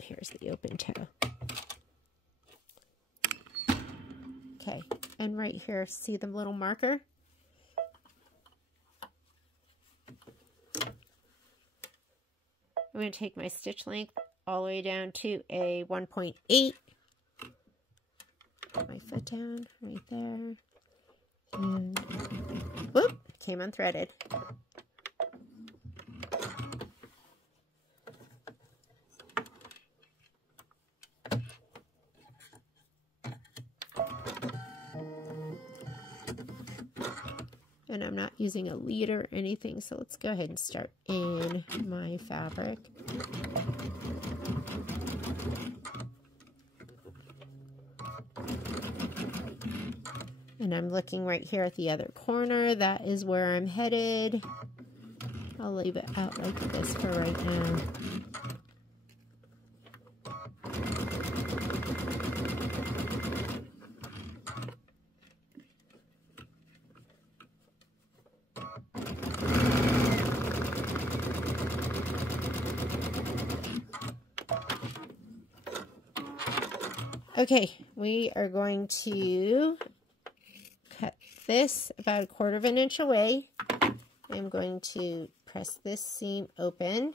Here's the open toe. Okay, and right here, see the little marker? I'm going to take my stitch length all the way down to a 1.8. Put my foot down right there. And whoop, came unthreaded. And I'm not using a lead or anything, so let's go ahead and start in my fabric. And I'm looking right here at the other corner. That is where I'm headed. I'll leave it out like this for right now. Okay, we are going to cut this about 1/4 of an inch away. I'm going to press this seam open.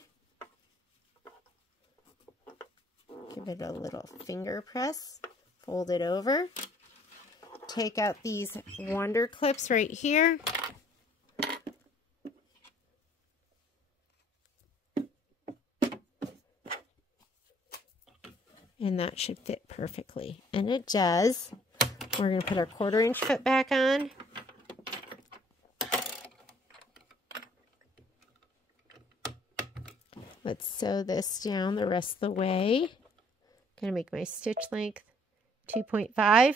Give it a little finger press. Fold it over. Take out these wonder clips right here. And that should fit perfectly. And it does. We're going to put our 1/4 inch foot back on. Let's sew this down the rest of the way. I'm going to make my stitch length 2.5.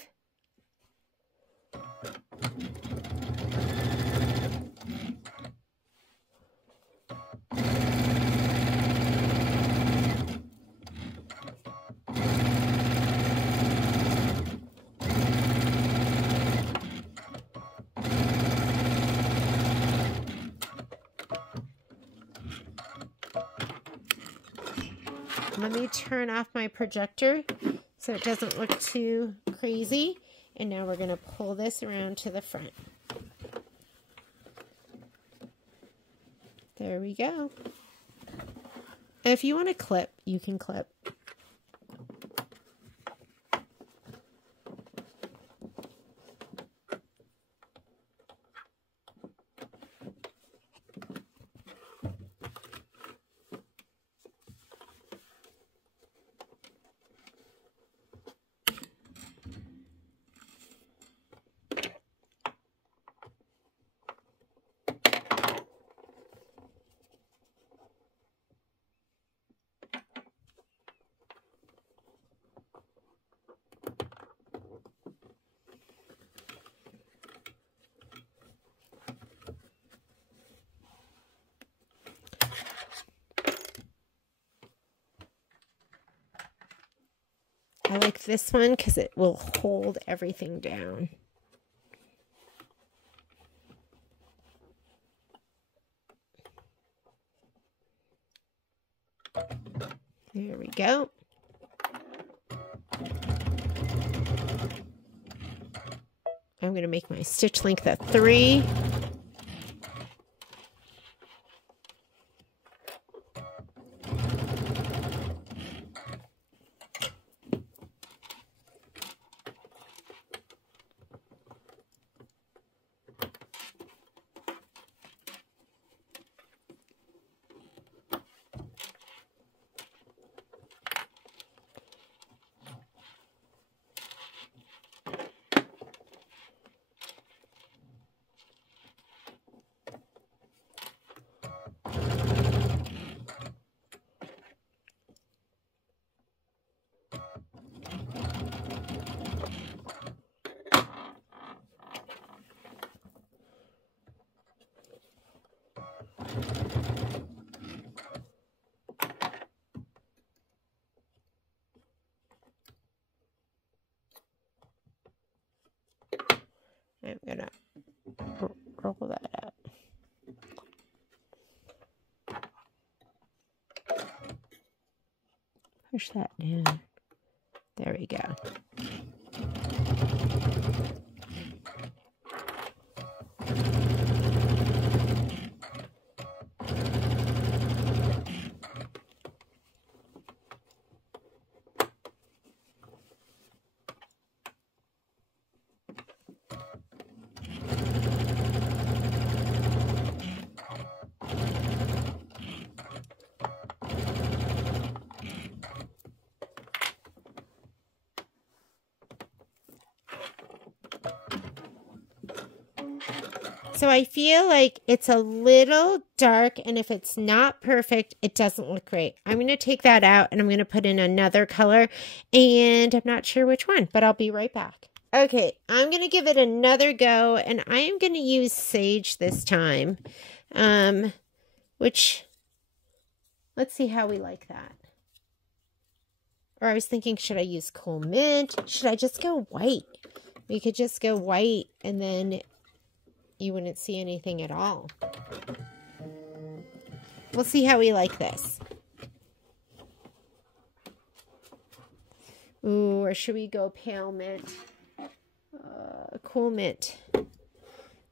Let me turn off my projector so it doesn't look too crazy. And now we're going to pull this around to the front. There we go. If you want to clip, you can clip. I like this one because it will hold everything down. There we go. I'm going to make my stitch length at 3. curl that up. Push that down. There we go. So I feel like it's a little dark, and if it's not perfect, it doesn't look great. I'm going to take that out, and I'm going to put in another color, and I'm not sure which one, but I'll be right back. Okay, I'm going to give it another go, and I am going to use sage this time, which, let's see how we like that. Or I was thinking, should I use cool mint? Should I just go white? We could just go white, and then you wouldn't see anything at all. We'll see how we like this. Ooh, or should we go pale mint? Cool mint.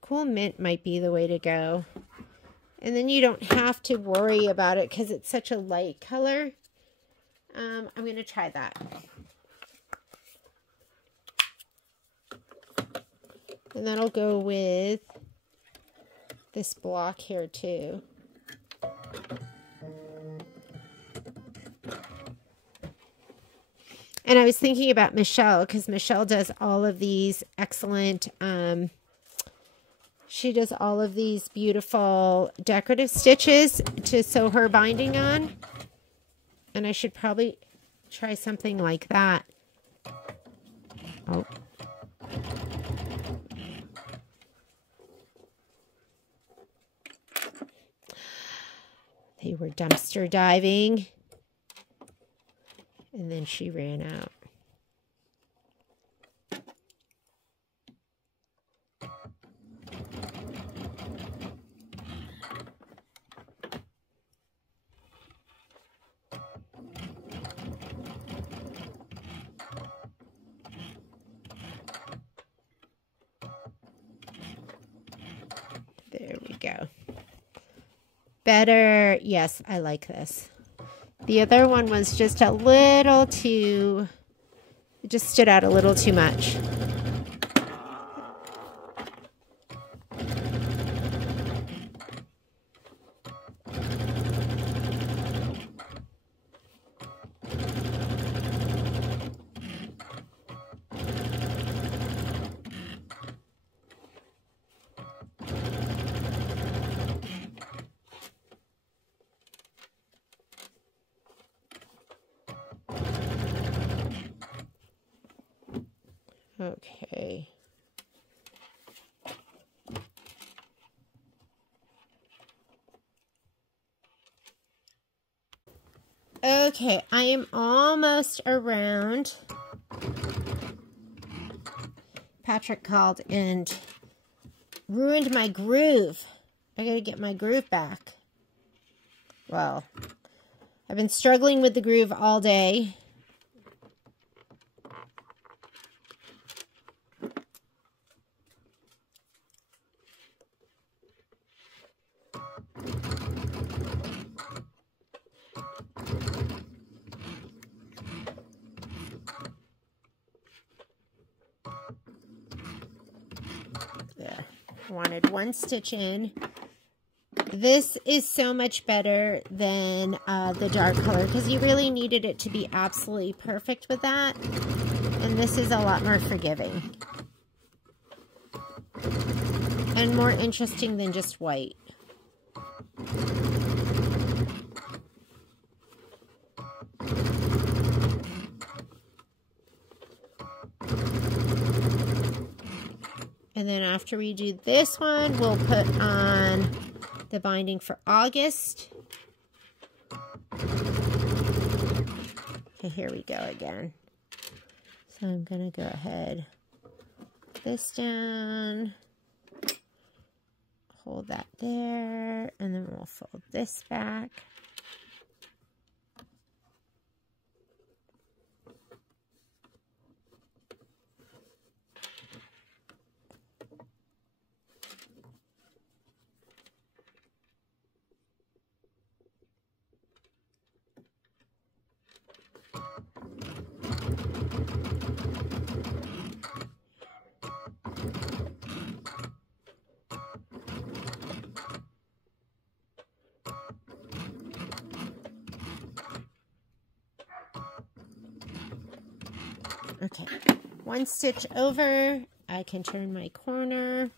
Cool mint might be the way to go. And then you don't have to worry about it because it's such a light color. I'm going to try that. And that'll go with this block here too. And I was thinking about Michelle, because Michelle does all of these excellent, she does all of these beautiful decorative stitches to sew her binding on. And I should probably try something like that. Oh. They were dumpster diving. And then she ran out. There we go. Better. Yes, I like this. The other one was just a little too, it just stood out a little too much. Okay. Okay, I am almost around. Patrick called and ruined my groove. I gotta get my groove back. Well, I've been struggling with the groove all day. There. Wanted one stitch in. This is so much better than the dark color because you really needed it to be absolutely perfect with that. And this is a lot more forgiving. And more interesting than just white. And then after we do this one, we'll put on the binding for August. Okay, here we go again. So I'm going to go ahead, put this down, hold that there, and then we'll fold this back. Okay, one stitch over, I can turn my corner.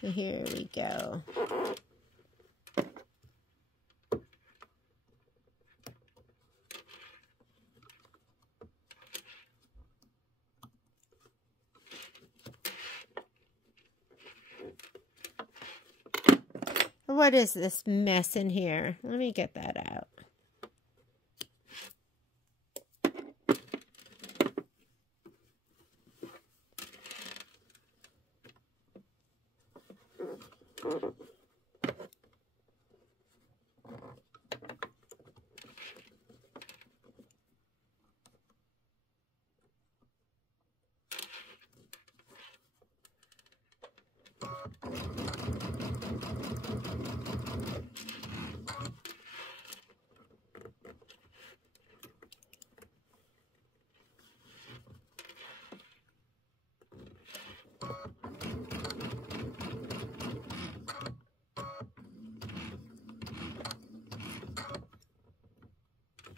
Here we go. What is this mess in here? Let me get that out.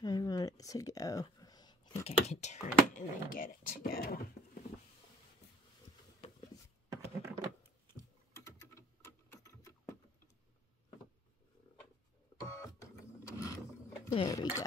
I want it to go. I think I can turn it and then get it to go. There we go.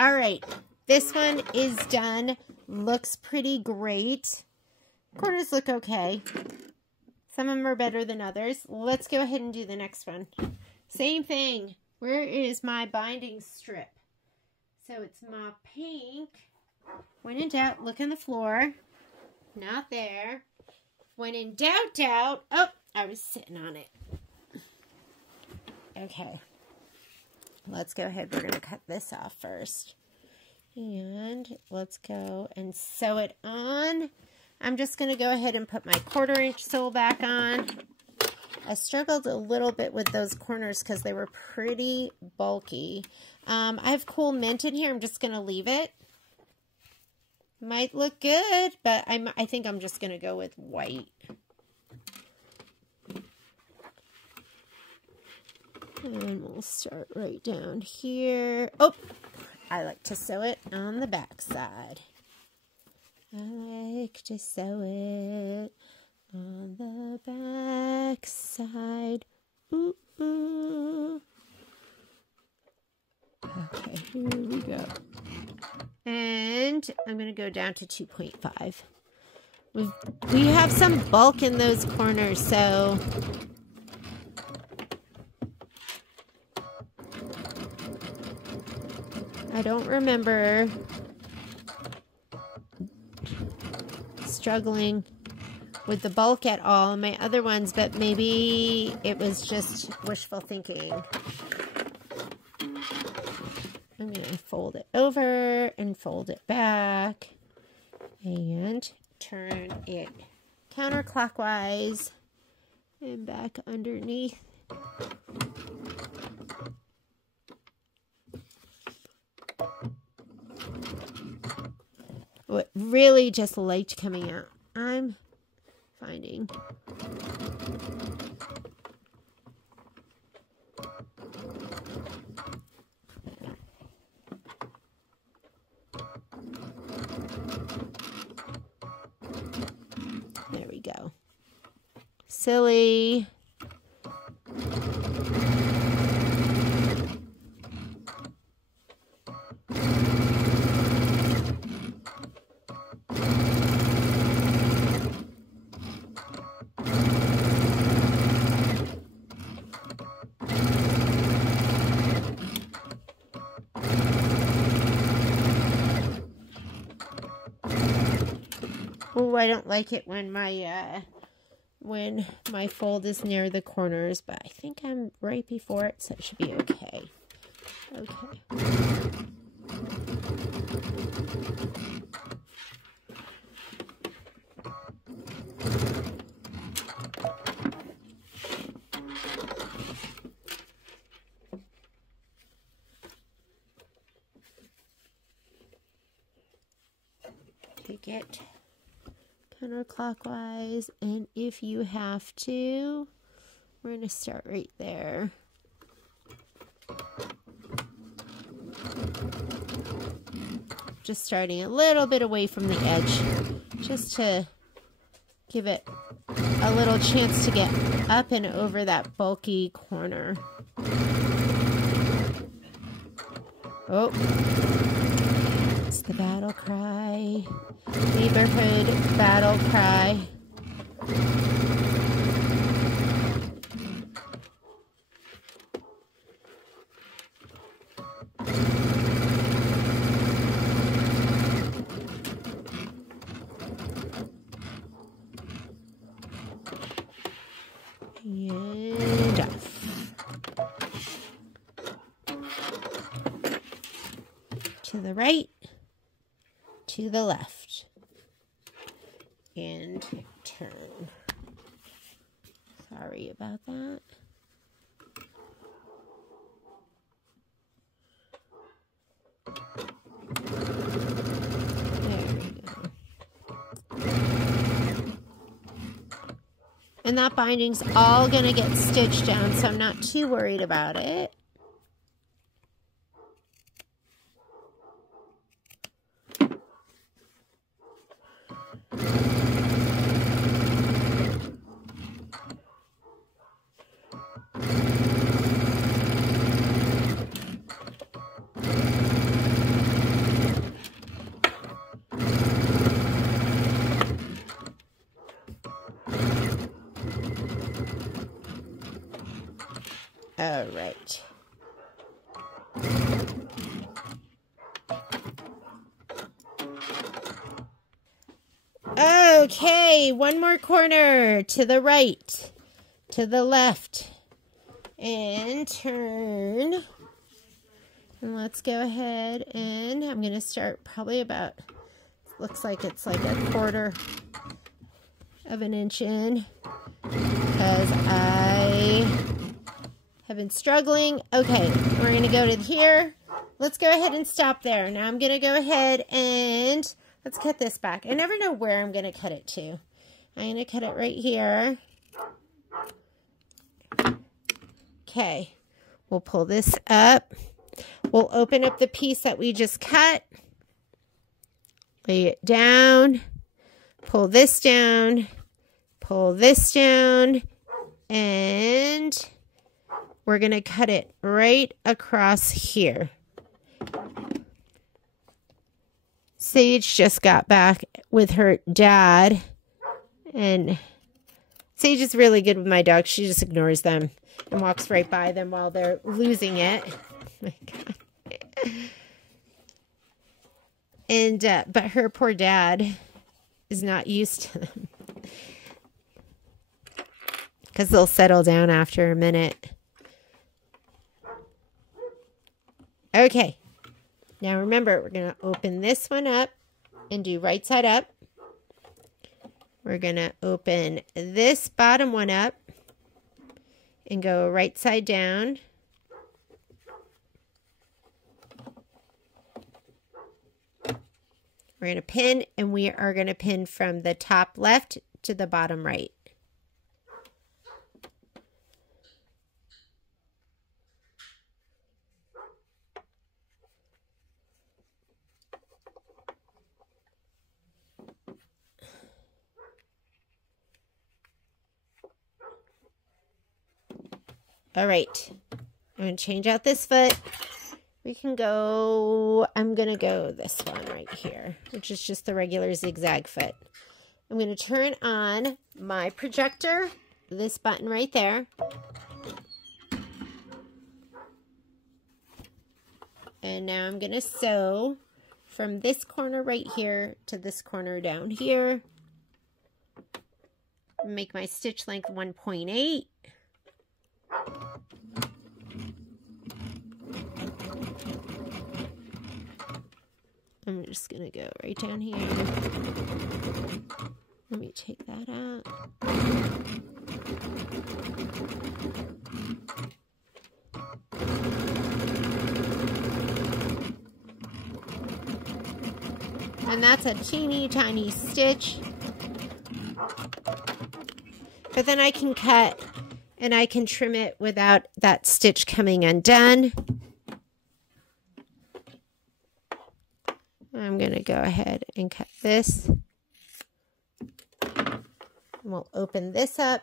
All right, this one is done. Looks pretty great. Corners look okay. Some of them are better than others. Let's go ahead and do the next one. Same thing. Where is my binding strip? So it's my pink. When in doubt, look on the floor. Not there. When in doubt. Oh, I was sitting on it. Okay. Let's go ahead. We're going to cut this off first. And let's go and sew it on. I'm just going to go ahead and put my 1/4 inch sole back on. I struggled a little bit with those corners because they were pretty bulky. I have Cool Mint in here. I'm just going to leave it. Might look good, but I think I'm just going to go with white. And we'll start right down here. Oh, I like to sew it on the back side. I like to sew it on the back side. Ooh, ooh. Okay, here we go. And I'm going to go down to 2.5. We have some bulk in those corners, so I don't remember struggling with the bulk at all in my other ones, but maybe it was just wishful thinking. I'm going to fold it over and fold it back and turn it counterclockwise and back underneath. What really just liked coming out, I'm finding. There we go. Silly. Oh, I don't like it when my fold is near the corners, but I think I'm right before it, so it should be okay. Okay. Take it counterclockwise, and if you have to, we're going to start right there. Just starting a little bit away from the edge, just to give it a little chance to get up and over that bulky corner. Oh, it's the battle cry. Neighborhood battle cry. And off. To the right, to the left, and turn. Sorry about that. There we go. And that binding's all gonna get stitched down, so I'm not too worried about it. All right. Okay, one more corner to the right, to the left, and turn. And let's go ahead and I'm going to start probably about, looks like it's like 1/4 of an inch in, because I have been struggling. Okay, we're going to go to here. Let's go ahead and stop there. Now I'm going to go ahead and let's cut this back. I never know where I'm going to cut it to. I'm going to cut it right here. Okay, we'll pull this up. We'll open up the piece that we just cut. Lay it down. Pull this down. Pull this down. And we're going to cut it right across here. Sage just got back with her dad. And Sage is really good with my dogs. She just ignores them and walks right by them while they're losing it. Oh my God. And, but her poor dad is not used to them. because they'll settle down after a minute. Okay. Now remember, we're going to open this one up and do right side up. We're going to open this bottom one up and go right side down. We're going to pin, and we are going to pin from the top left to the bottom right. All right, I'm going to change out this foot. We can go, I'm going to go this one right here, which is just the regular zigzag foot. I'm going to turn on my projector, this button right there. And now I'm going to sew from this corner right here to this corner down here. Make my stitch length 1.8. I'm just going to go right down here. Let me take that out. And that's a teeny tiny stitch. But then I can cut and I can trim it without that stitch coming undone. I'm going to go ahead and cut this. And we'll open this up.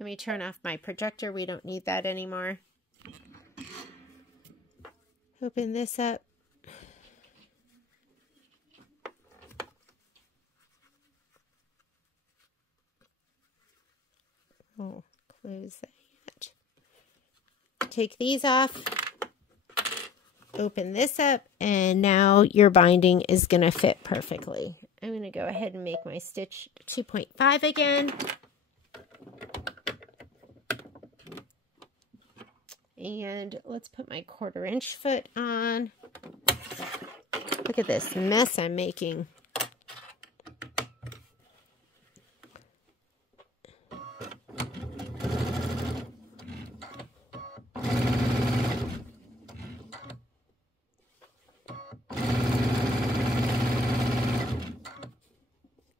Let me turn off my projector. We don't need that anymore. Open this up. Oh, close that. Take these off. Open this up, and now your binding is going to fit perfectly. I'm going to go ahead and make my stitch 2.5 again. And let's put my 1/4 inch foot on. Look at this mess I'm making.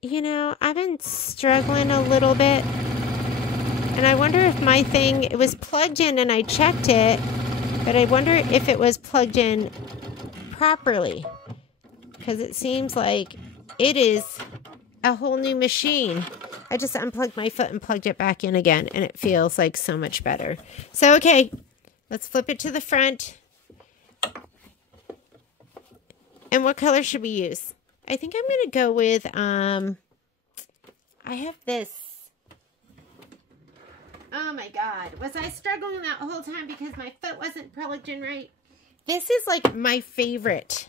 You know, I've been struggling a little bit, and I wonder if my thing, it was plugged in and I checked it, but I wonder if it was plugged in properly, because it seems like it is a whole new machine. I just unplugged my foot and plugged it back in again, and it feels like so much better. So, okay, let's flip it to the front. And what color should we use? I think I'm going to go with, I have this. Oh my God. Was I struggling that whole time because my foot wasn't plugged in right? This is like my favorite.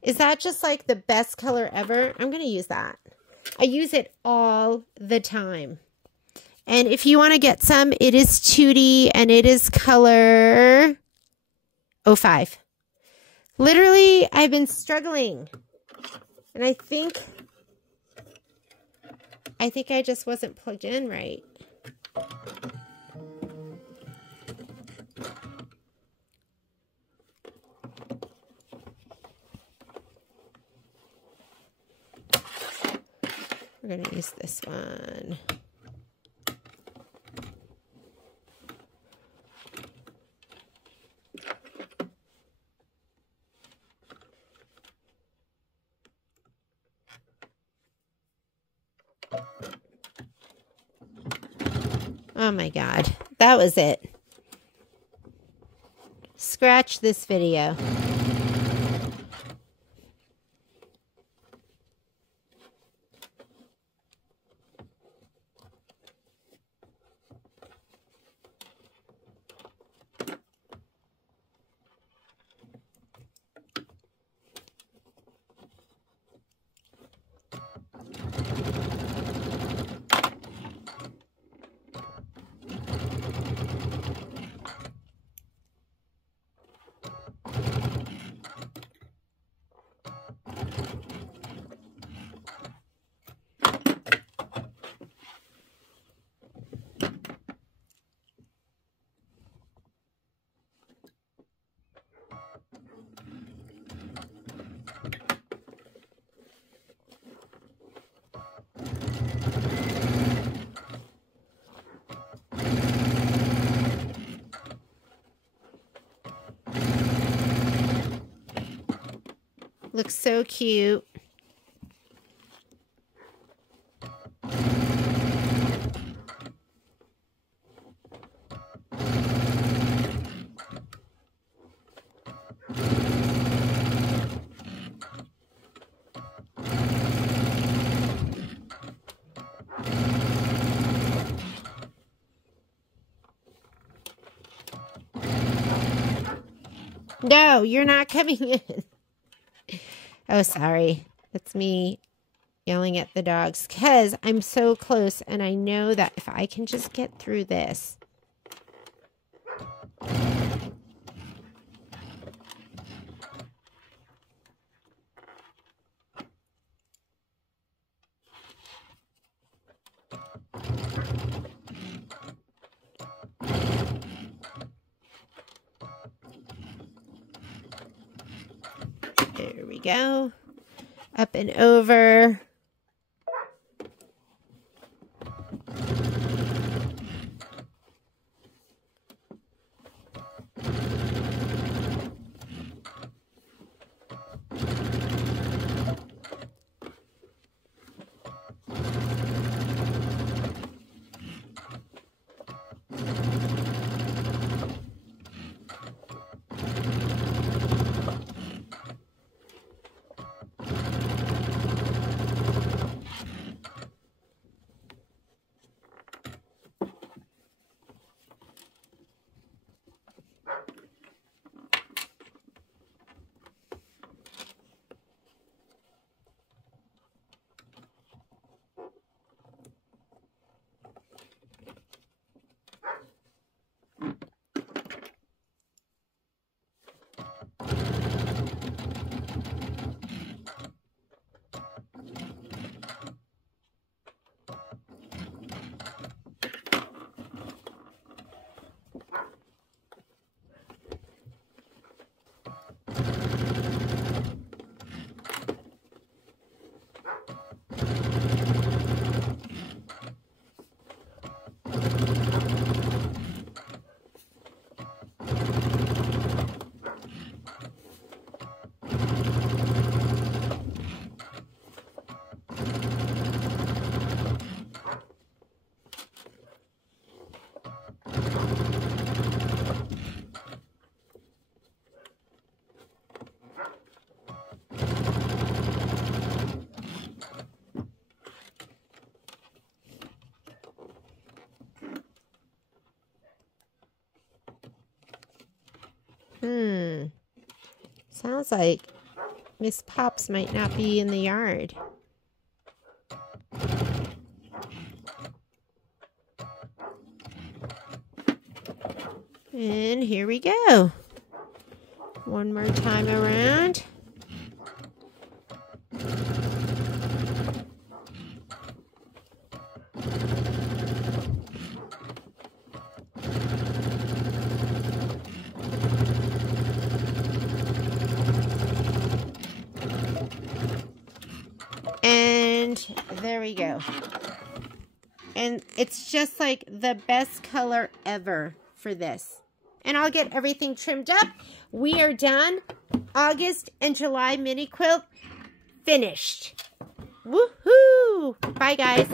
Is that just like the best color ever? I'm going to use that. I use it all the time. And if you want to get some, it is Tootie and it is color 05. Literally, I've been struggling. And I think I just wasn't plugged in right. We're going to use this one. Oh my God, that was it. Scratch this video. Looks so cute. No, you're not coming in. Oh, sorry. That's me yelling at the dogs because I'm so close and I know that if I can just get through this. There we go. Up and over. Sounds like Miss Pops might not be in the yard. And here we go. One more time around. And there we go. And it's just like the best color ever for this. And I'll get everything trimmed up. We are done. August and July mini quilt finished. Woohoo! Bye, guys.